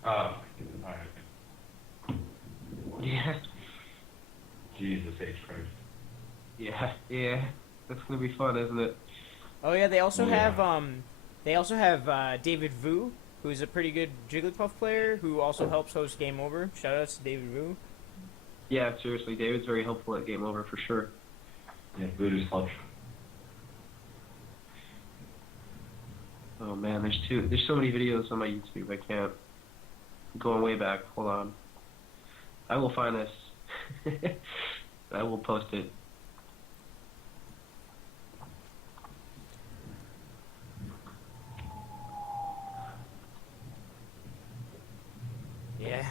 All right. Yeah. Jesus H Christ. Yeah. That's gonna be fun, isn't it? Oh yeah, they also Yeah. have David Vu, who's a pretty good Jigglypuff player, who also helps host Game Over. Shoutouts to David Vu. Yeah, seriously, David's very helpful at Game Over for sure. Yeah, Voodoo's clutch. Oh man, there's so many videos on my YouTube. I can't. I'm going way back. Hold on. I will find this. I will post it. Yeah.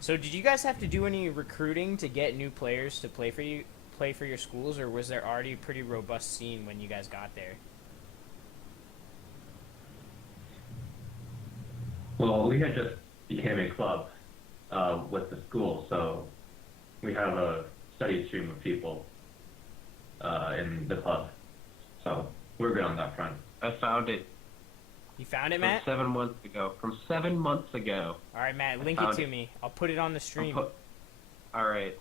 So did you guys have to do any recruiting to get new players to play for your schools, or was there already a pretty robust scene when you guys got there? Well, we had just became a club with the school, so we have a steady stream of people in the club. So we're good on that front. I found it. You found it, From Matt? 7 months ago. From 7 months ago. All right, Matt, link it found to it. me. I'll put it on the stream. All right.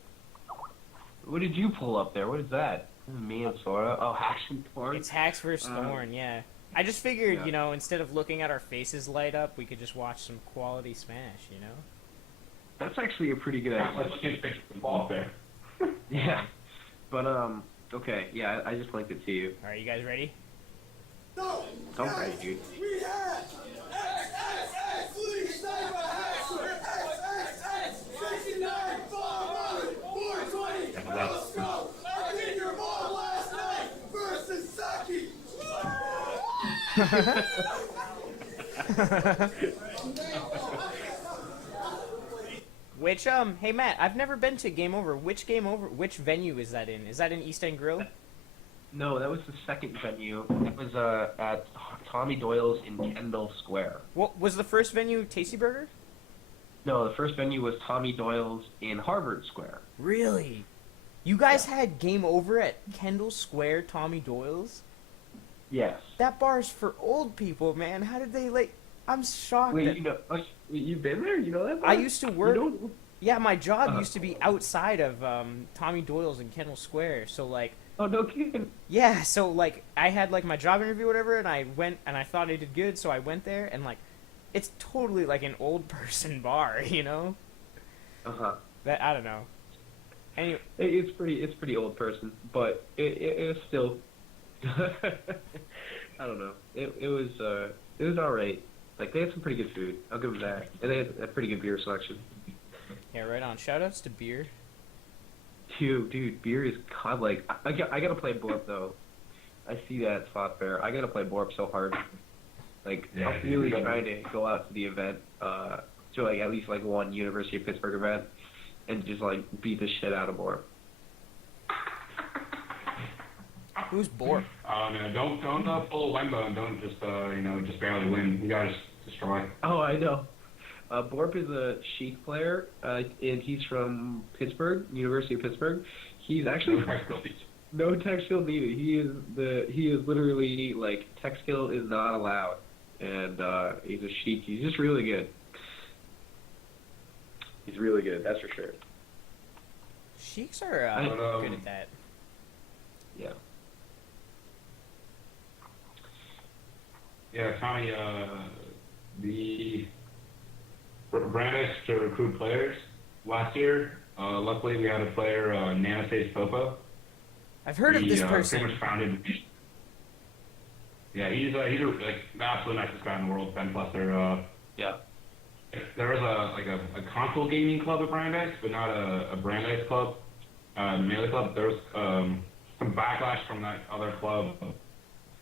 What did you pull up there? What is that? This is me and Sora. Oh, Hacks and Porn. It's Hacks vs. Thorn, yeah. I just figured, Yeah. instead of looking at our faces light up, we could just watch some quality Smash, That's actually a pretty good idea. Let's get a picture of the ball there. Yeah. But okay. Yeah, I just linked it to you. All right, you guys ready? I'm ready, dude. We have Fleet Sniper Hacker, 69, 420, let's go. I did your mom last night versus Saki. Which, hey Matt, I've never been to Game Over. Which venue is that in? Is that in East End Grill? No, that was the second venue. It was at Tommy Doyle's in Kendall Square. What was the first venue? Tasty Burger? No, the first venue was Tommy Doyle's in Harvard Square. Really? You guys had Game Over at Kendall Square, Tommy Doyle's? Yes. That bar's for old people, man. How did they, I'm shocked. Wait, you've been there? You know that? I used to work. You don't? Yeah, my job used to be outside of Tommy Doyle's in Kendall Square. So like, Oh, no kidding. yeah, so like I had like my job interview or whatever, and I went and I thought I did good, so I went there and like, it's totally like an old person bar, Uh-huh. That I don't know. Anyway, It's pretty old person, but it's still. I don't know. It was all right. Like they had some pretty good food. I'll give them that, and they had a pretty good beer selection. yeah, right on. Shoutouts to beer. Dude, beer is god. Like I gotta play Borp though. I see that Slothbear. I gotta play Borp so hard. Like Yeah, I'm really dude. trying to go out to the event, to like at least like one University of Pittsburgh event, and just like beat the shit out of Borp. Who's Borp? No, don't pull a Wembo and don't just just barely win. You gotta destroy. Oh, I know. Borp is a Sheik player, and he's from Pittsburgh, University of Pittsburgh. He's actually no tech skill needed. He is literally like tech skill is not allowed, and he's a Sheik. He's just really good. He's really good, that's for sure. Sheiks are good at that. Yeah. Yeah, Tommy, the Brandeis to recruit players last year. Luckily, we had a player, Nanoface Popo. I've heard of this Pretty person. much founded. Yeah, he's like the absolute nicest guy in the world. Ben Plesser. Yeah. There was a console gaming club at Brandeis, but not a Brandeis club, melee club. There was some backlash from that other club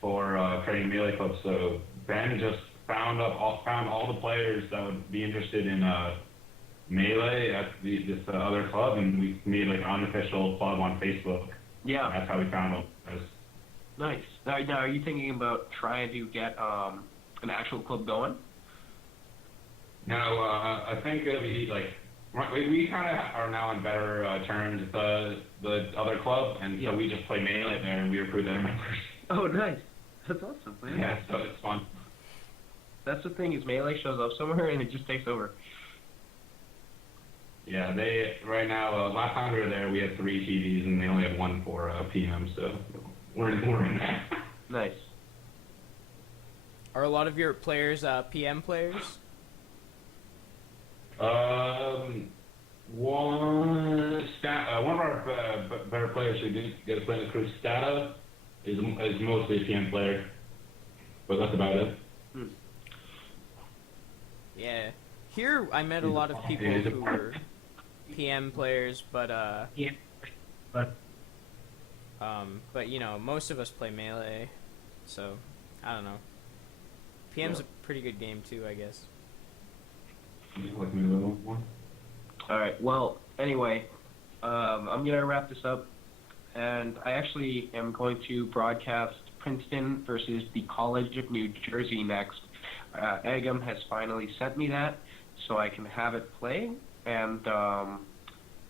for creating Melee Club. So Ben just found all the players that would be interested in Melee at this other club, and we made like an unofficial club on Facebook. Yeah. That's how we found them. Nice. Now, are you thinking about trying to get an actual club going? No, I think it'll be like we kind of are now on better terms with the other club, and so we just play Melee there, and we recruit their members. Oh, nice. That's awesome, man. Yeah, so it's fun. That's the thing, is Melee shows up somewhere and it just takes over. Yeah, they right now. Last time we were there, we had 3 TVs, and they only had 1 for PM. So we're in there. Nice. Are a lot of your players PM players? One of our better players who did get to play in the crew, Stata, is mostly a PM player, but that's about it. Yeah. Here I met a lot of people who were PM players, but you know, most of us play Melee, so I don't know. PM's a pretty good game too, I guess. Alright, well, anyway, I'm going to wrap this up, and I actually am going to broadcast Princeton versus the College of New Jersey next. Agam has finally sent me that, so I can have it play, and I'm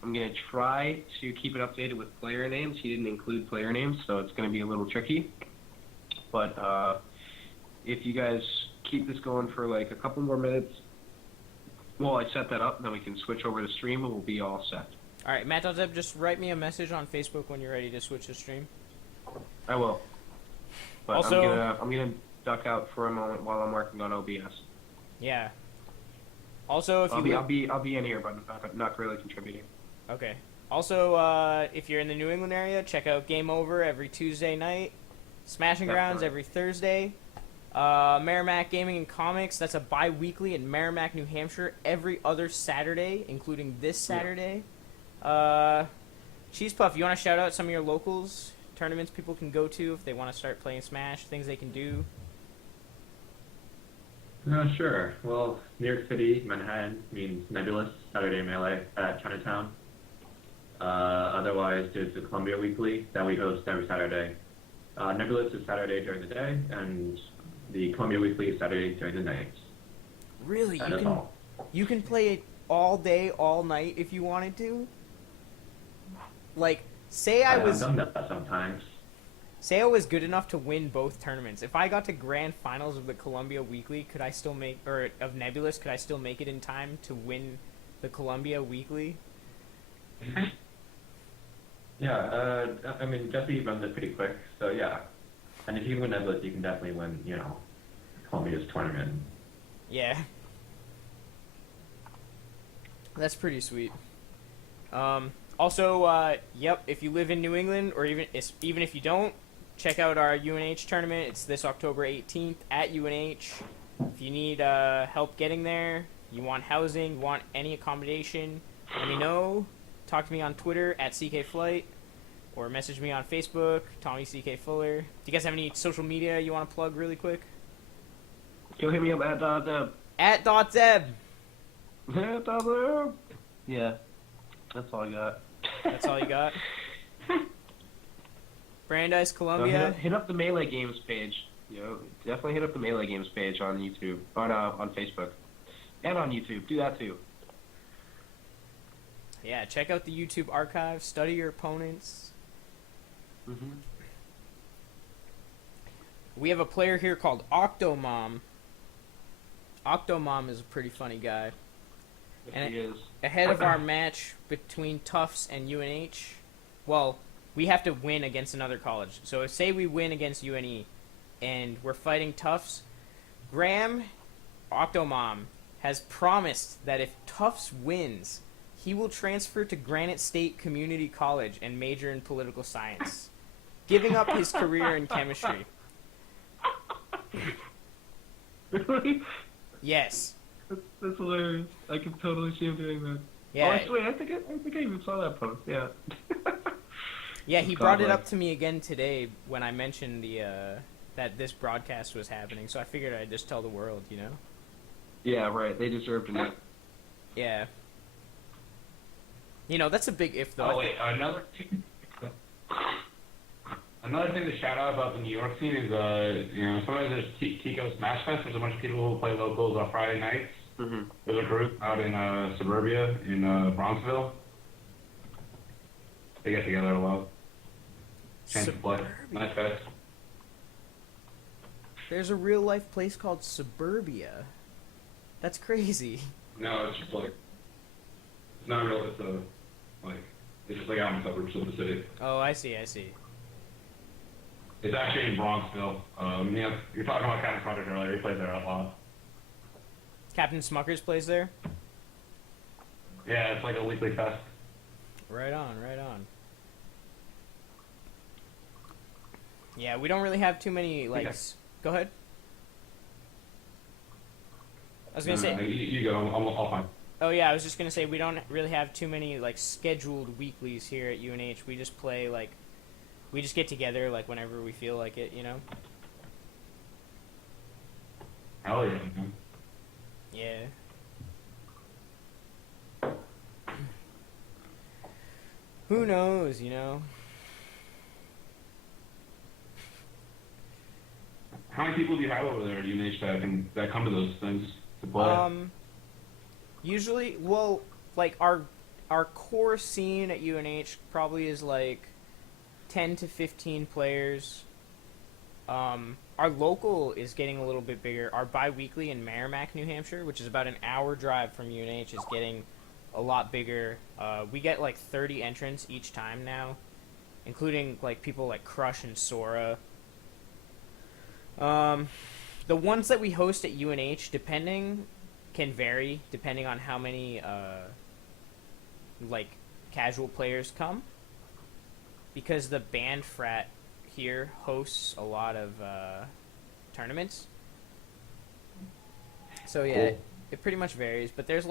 going to try to keep it updated with player names. He didn't include player names, so it's going to be a little tricky. But if you guys keep this going for like a couple more minutes, while I set that up, then we can switch over to stream and we'll be all set. Alright, Matt.Zeb, just write me a message on Facebook when you're ready to switch to stream. I will. But Also, I'm gonna duck out for a moment while I'm working on OBS. Yeah. Also, if I'll be in here, but not really contributing. Okay. Also, if you're in the New England area, check out Game Over every Tuesday night. Smashing Grounds every Thursday. Merrimack Gaming and Comics, that's a bi-weekly in Merrimack, New Hampshire, every other Saturday, including this Saturday. Cheezpuff, you want to shout out some of your locals, tournaments people can go to if they want to start playing Smash, things they can do? Sure. Well, New York City, Manhattan means Nebulous, Saturday Melee at Chinatown. Otherwise, there's the Columbia Weekly that we host every Saturday. Nebulous is Saturday during the day, and the Columbia Weekly is Saturday during the night. Really? And You can play it all day, all night if you wanted to? Like, say I have was... done that sometimes. Say I was good enough to win both tournaments. If I got to grand finals of the Columbia Weekly, could I still make, or of Nebulous, could I still make it in time to win the Columbia Weekly? Yeah, I mean, Jesse runs it pretty quick, so yeah. And if you win Nebulous, you can definitely win, you know, Columbia's tournament. Yeah. That's pretty sweet. Also, yep, if you live in New England, or even if you don't, check out our UNH tournament. It's this October 18th at UNH. If you need help getting there, you want housing, you want any accommodation, let me know. Talk to me on Twitter at ckflight, or message me on Facebook, Tommy CK Fuller. Do you guys have any social media you want to plug really quick? Go hit me up at .zeb. At .zeb. Yeah, that's all I got. That's all you got? Brandeis, Columbia. Hit up the Melee Games page. You know, definitely hit up the Melee Games page on YouTube, on Facebook, and on YouTube. Do that too. Yeah, check out the YouTube archive. Study your opponents. We have a player here called Octomom. Octomom is a pretty funny guy. Yes, he is. Ahead of our match between Tufts and UNH, well, we have to win against another college. So say we win against UNE, and we're fighting Tufts. Graham, Octomom, has promised that if Tufts wins, he will transfer to Granite State Community College and major in political science, giving up his career in chemistry. Really? Yes. That's hilarious. I can totally see him doing that. Yeah. Oh, actually, I think I even saw that post. Yeah. Yeah, he brought it up to me again today when I mentioned the that this broadcast was happening, so I figured I'd just tell the world, you know? Yeah, right. They deserve to know. Yeah. You know, that's a big if, though. Oh wait, another thing to shout out about the New York scene is, sometimes there's Tico Smash Fest. There's a bunch of people who play locals on Friday nights. Mm-hmm. There's a group out in suburbia in Bronxville. They get together a lot. Chance to play. Nice fest. There's a real life place called Suburbia. That's crazy. No, it's just like it's not real. It's it's just like out in the suburbs of the city. Oh, I see. It's actually in Bronxville. You're talking about Captain Smuckers earlier. He plays there a lot. Captain Smuckers plays there? Yeah, it's like a weekly fest. Right on. Yeah, we don't really have too many, like... Yeah. Go ahead. I was gonna say... You go. I'll find. Oh, yeah, I was just gonna say we don't really have too many, like, scheduled weeklies here at UNH. We just play, like... We just get together, like, whenever we feel like it, you know? Hell yeah, man. Yeah. Who knows, you know? How many people do you have over there at UNH that come to those things to play? Usually, well, like, our core scene at UNH probably is, like, 10 to 15 players. Our local is getting a little bit bigger. Our bi-weekly in Merrimack, New Hampshire, which is about an hour drive from UNH, is getting a lot bigger. We get like 30 entrants each time now, including like people like Crush and Sora. The ones that we host at UNH, can vary depending on how many like casual players come, because the band frat here hosts a lot of tournaments. So yeah, Cool. it pretty much varies, but there's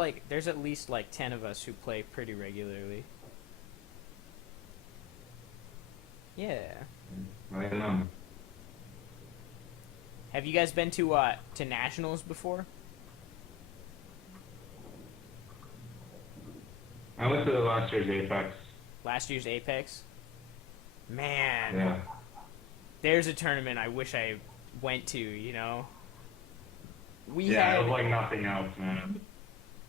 at least like 10 of us who play pretty regularly. Yeah. I don't know. Have you guys been to nationals before? I went to last year's Apex. Last year's Apex? Man. Yeah. There's a tournament I wish I went to, you know? We Yeah, had, it was like nothing else, man.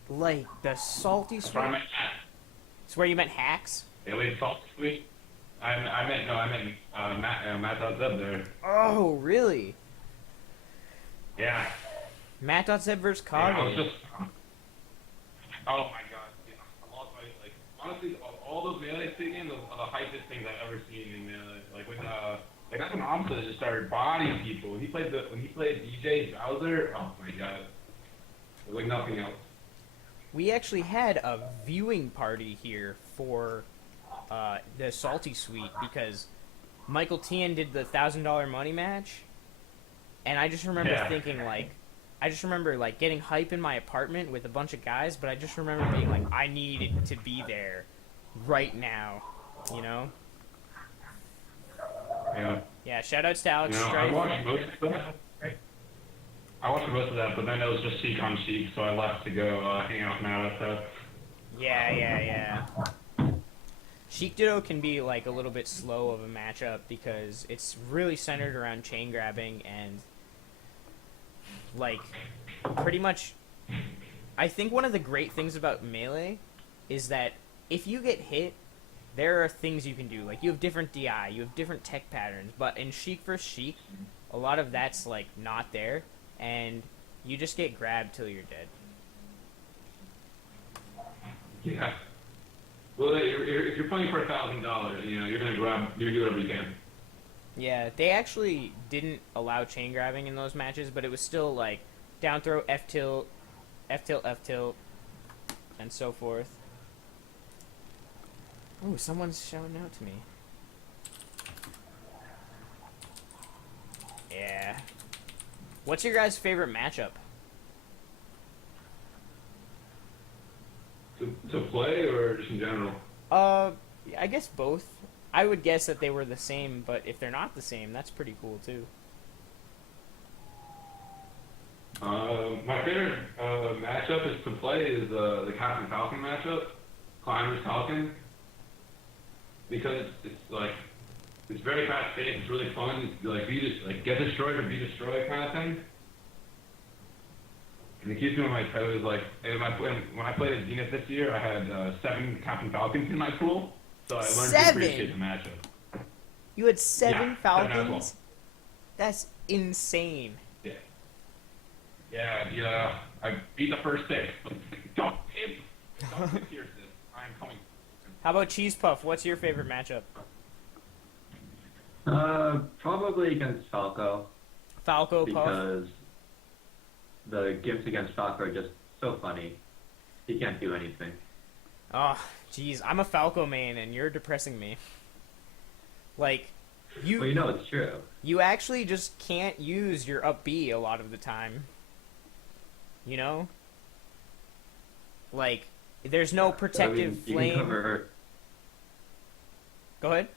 like, the salty That's where I sweet. met It's where you met Hacks? Yeah, wait, Salt Sweet. I met Matt Zeb there. Oh, really? Yeah. Matt.Zeb versus Yeah, I was Kage. just. Oh my god. Yeah, I lost my, like, honestly, all those Melee games are the hypest things I've ever seen in Melee. Like when that's when Amsa just started bodying people. When he played DJ Bowser, oh my god. It was like nothing else. We actually had a viewing party here for the Salty Suite because Michael Tian did the $1,000 money match, and I just remember thinking like getting hype in my apartment with a bunch of guys, but I just remember being like, I need to be there right now, you know? Yeah. Yeah, shoutouts to Alex You know, I Strife. watched most of that. But then it was just Seek on Seek, so I left to go hang out with Matt at Yeah. Sheik Ditto can be like a little bit slow of a matchup because it's really centered around chain grabbing and like pretty much I think one of the great things about Melee is that if you get hit, there are things you can do. Like you have different DI, you have different tech patterns, but in Sheik vs. Sheik, a lot of that's like not there and you just get grabbed till you're dead. Yeah. Well, if you're playing for $1,000, you know you're gonna do whatever you can. Yeah, they actually didn't allow chain grabbing in those matches, but it was still like down throw, F tilt, F tilt, F tilt, and so forth. Ooh, someone's shouting out to me. Yeah. What's your guys' favorite matchup? To play or just in general? I guess both. I would guess that they were the same, but if they're not the same, that's pretty cool too. My favorite matchup is to play is the Captain Falcon matchup, Climbers Falcon, because it's like it's very fast paced. It's really fun. It's like be just like get destroyed or be destroyed kind of thing. And it keeps me on my toes. Like when I played at Zenith this year, I had 7 Captain Falcons in my pool, so I learned to appreciate the matchup. You had 7 Yeah, Falcons? 7 as well. That's insane. Yeah. I beat the first 6. Don't pierce this. I'm coming. How about cheezpuff? What's your favorite matchup? Probably against Falco, Falco Puff? because the gifts against Falco are just so funny. He can't do anything. Oh, jeez. I'm a Falco main, and you're depressing me. Like, Well, you know it's true. you actually just can't use your up B a lot of the time. You know? Like, there's no protective You flame. can cover. Go ahead.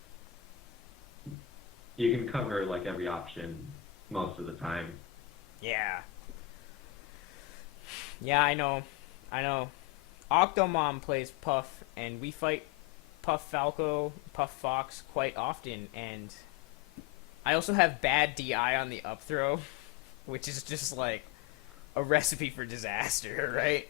You can cover like every option most of the time. Yeah. Yeah, I know. Octomom plays Puff, and we fight Puff Falco, Puff Fox quite often, and I also have bad DI on the up throw, which is just like a recipe for disaster, right?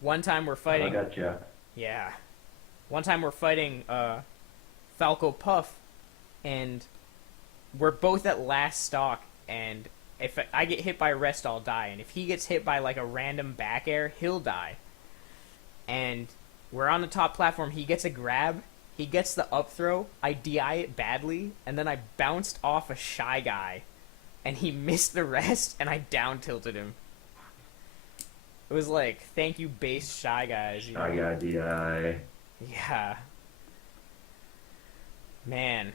One time we're I fighting. gotcha. Yeah. One time we're fighting Falco Puff, and we're both at last stock, and if I get hit by rest, I'll die, and if he gets hit by like a random back air, he'll die. And we're on the top platform, he gets a grab, he gets the up throw, I DI it badly, and then I bounced off a Shy Guy, and he missed the rest, and I down tilted him. It was like, thank you, base Shy Guys. You know? I got DI. Yeah. Man,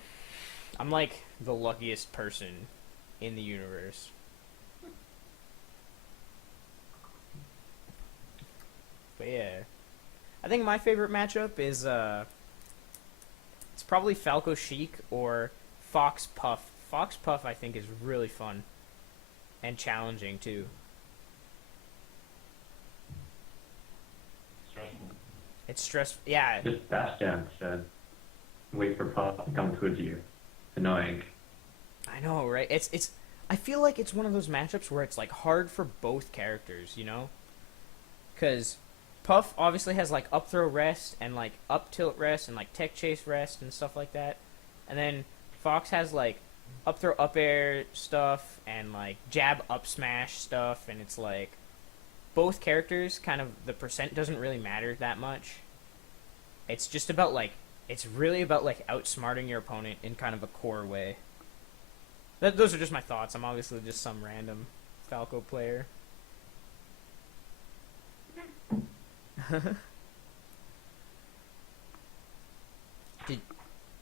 I'm like the luckiest person in the universe. But yeah. I think my favorite matchup is it's probably Falco Chic or Fox Puff. Fox Puff I think is really fun and challenging too. It's stressful. Yeah. Just dash down instead. Wait for Puff to come towards you. Annoying. I know, right? It's I feel like it's one of those matchups where it's like hard for both characters, you know? Cuz Puff obviously has like up throw rest and like up tilt rest and like tech chase rest and stuff like that. And then Fox has like up throw up air stuff and like jab up smash stuff, and it's like both characters kind of the percent doesn't really matter that much. It's just about like it's really about like outsmarting your opponent in kind of a core way. Those are just my thoughts. I'm obviously just some random Falco player.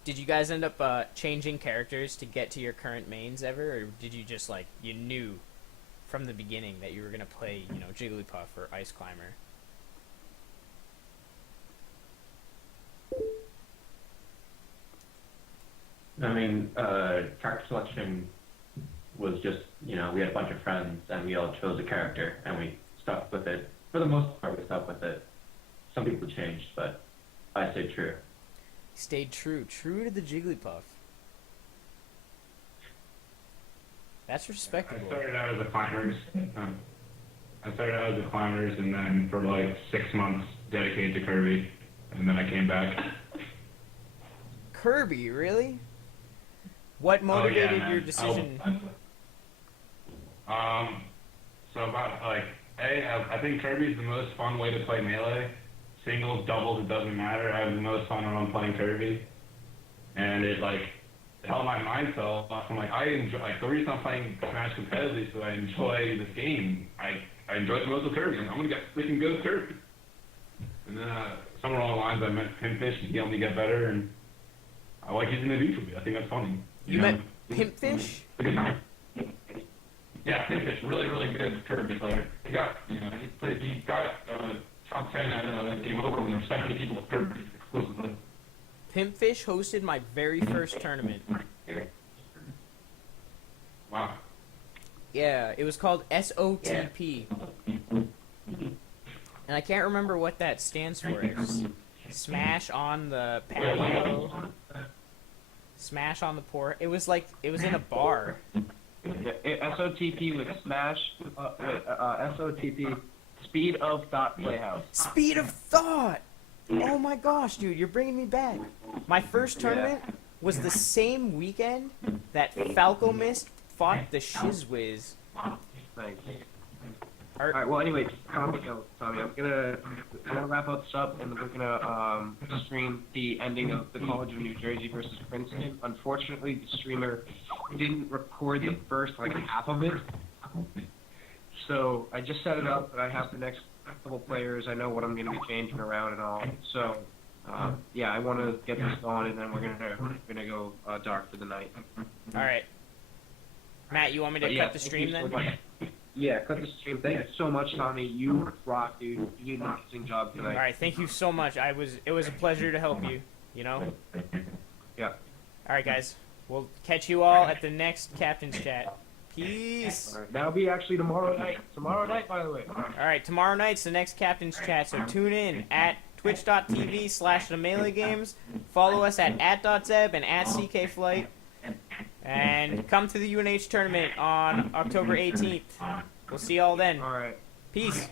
Did you guys end up changing characters to get to your current mains ever, or did you just like you knew from the beginning that you were gonna play, you know, Jigglypuff or Ice Climber? I mean, character selection was just, we had a bunch of friends and we all chose a character and we stuck with it. For the most part, we stuck with it. Some people changed, but I stayed true. Stayed true to the Jigglypuff. That's respectable. I started out as a climbers, and then for like 6 months dedicated to Kirby, and then I came back. Kirby, really? What motivated your decision? So about like I think Kirby's the most fun way to play Melee. Singles, doubles, it doesn't matter. I have the most fun when I'm playing Kirby, and it like held my mind so off. I'm like I enjoy the reason I'm playing Smash competitively is so I enjoy this game. I enjoy the most of Kirby. I'm gonna get freaking good at Kirby. And then somewhere along the lines I met Pimpfish, and he helped me get better, and I like using the neutral beat. I think that's funny. You met Pimpfish? Yeah, Pimpfish, really, really good Kirby player. He got, he got top 10 at Game Over when there were 70 people with Kirby exclusively. Pimpfish hosted my very first tournament. Wow. Yeah, it was called SOTP. And I can't remember what that stands for. It's smash on the patio. Smash on the port. It was in a bar. SOTP with Smash. SOTP. Speed of Thought Playhouse. Speed of thought! Oh my gosh, dude, you're bringing me back. My first tournament was the same weekend that Falco Mist fought the Shizwiz. Nice. Alright, well anyway, Tommy, I'm gonna wrap up sub and we're gonna stream the ending of the College of New Jersey versus Princeton. Unfortunately, the streamer didn't record the first half of it. So I just set it up and I have the next couple players. I know what I'm gonna be changing around and all. So yeah, I wanna get this going and then we're gonna go dark for the night. Alright. Matt, you want me to cut the stream then? Yeah, cut the stream. Thank you so much, Tommy. You rock, dude. You did an amazing job tonight. Alright, thank you so much. It was a pleasure to help you, you know? Yeah. Alright guys, we'll catch you all at the next Captain's Chat. Peace! All right. That'll be actually tomorrow night. Tomorrow night, by the way. Alright, tomorrow night's the next Captain's Chat, so tune in at twitch.tv/TheMeleeGames. Follow us at @.zeb and at ckflight. And come to the UNH tournament on October 18th. We'll see y'all then. All right. Peace.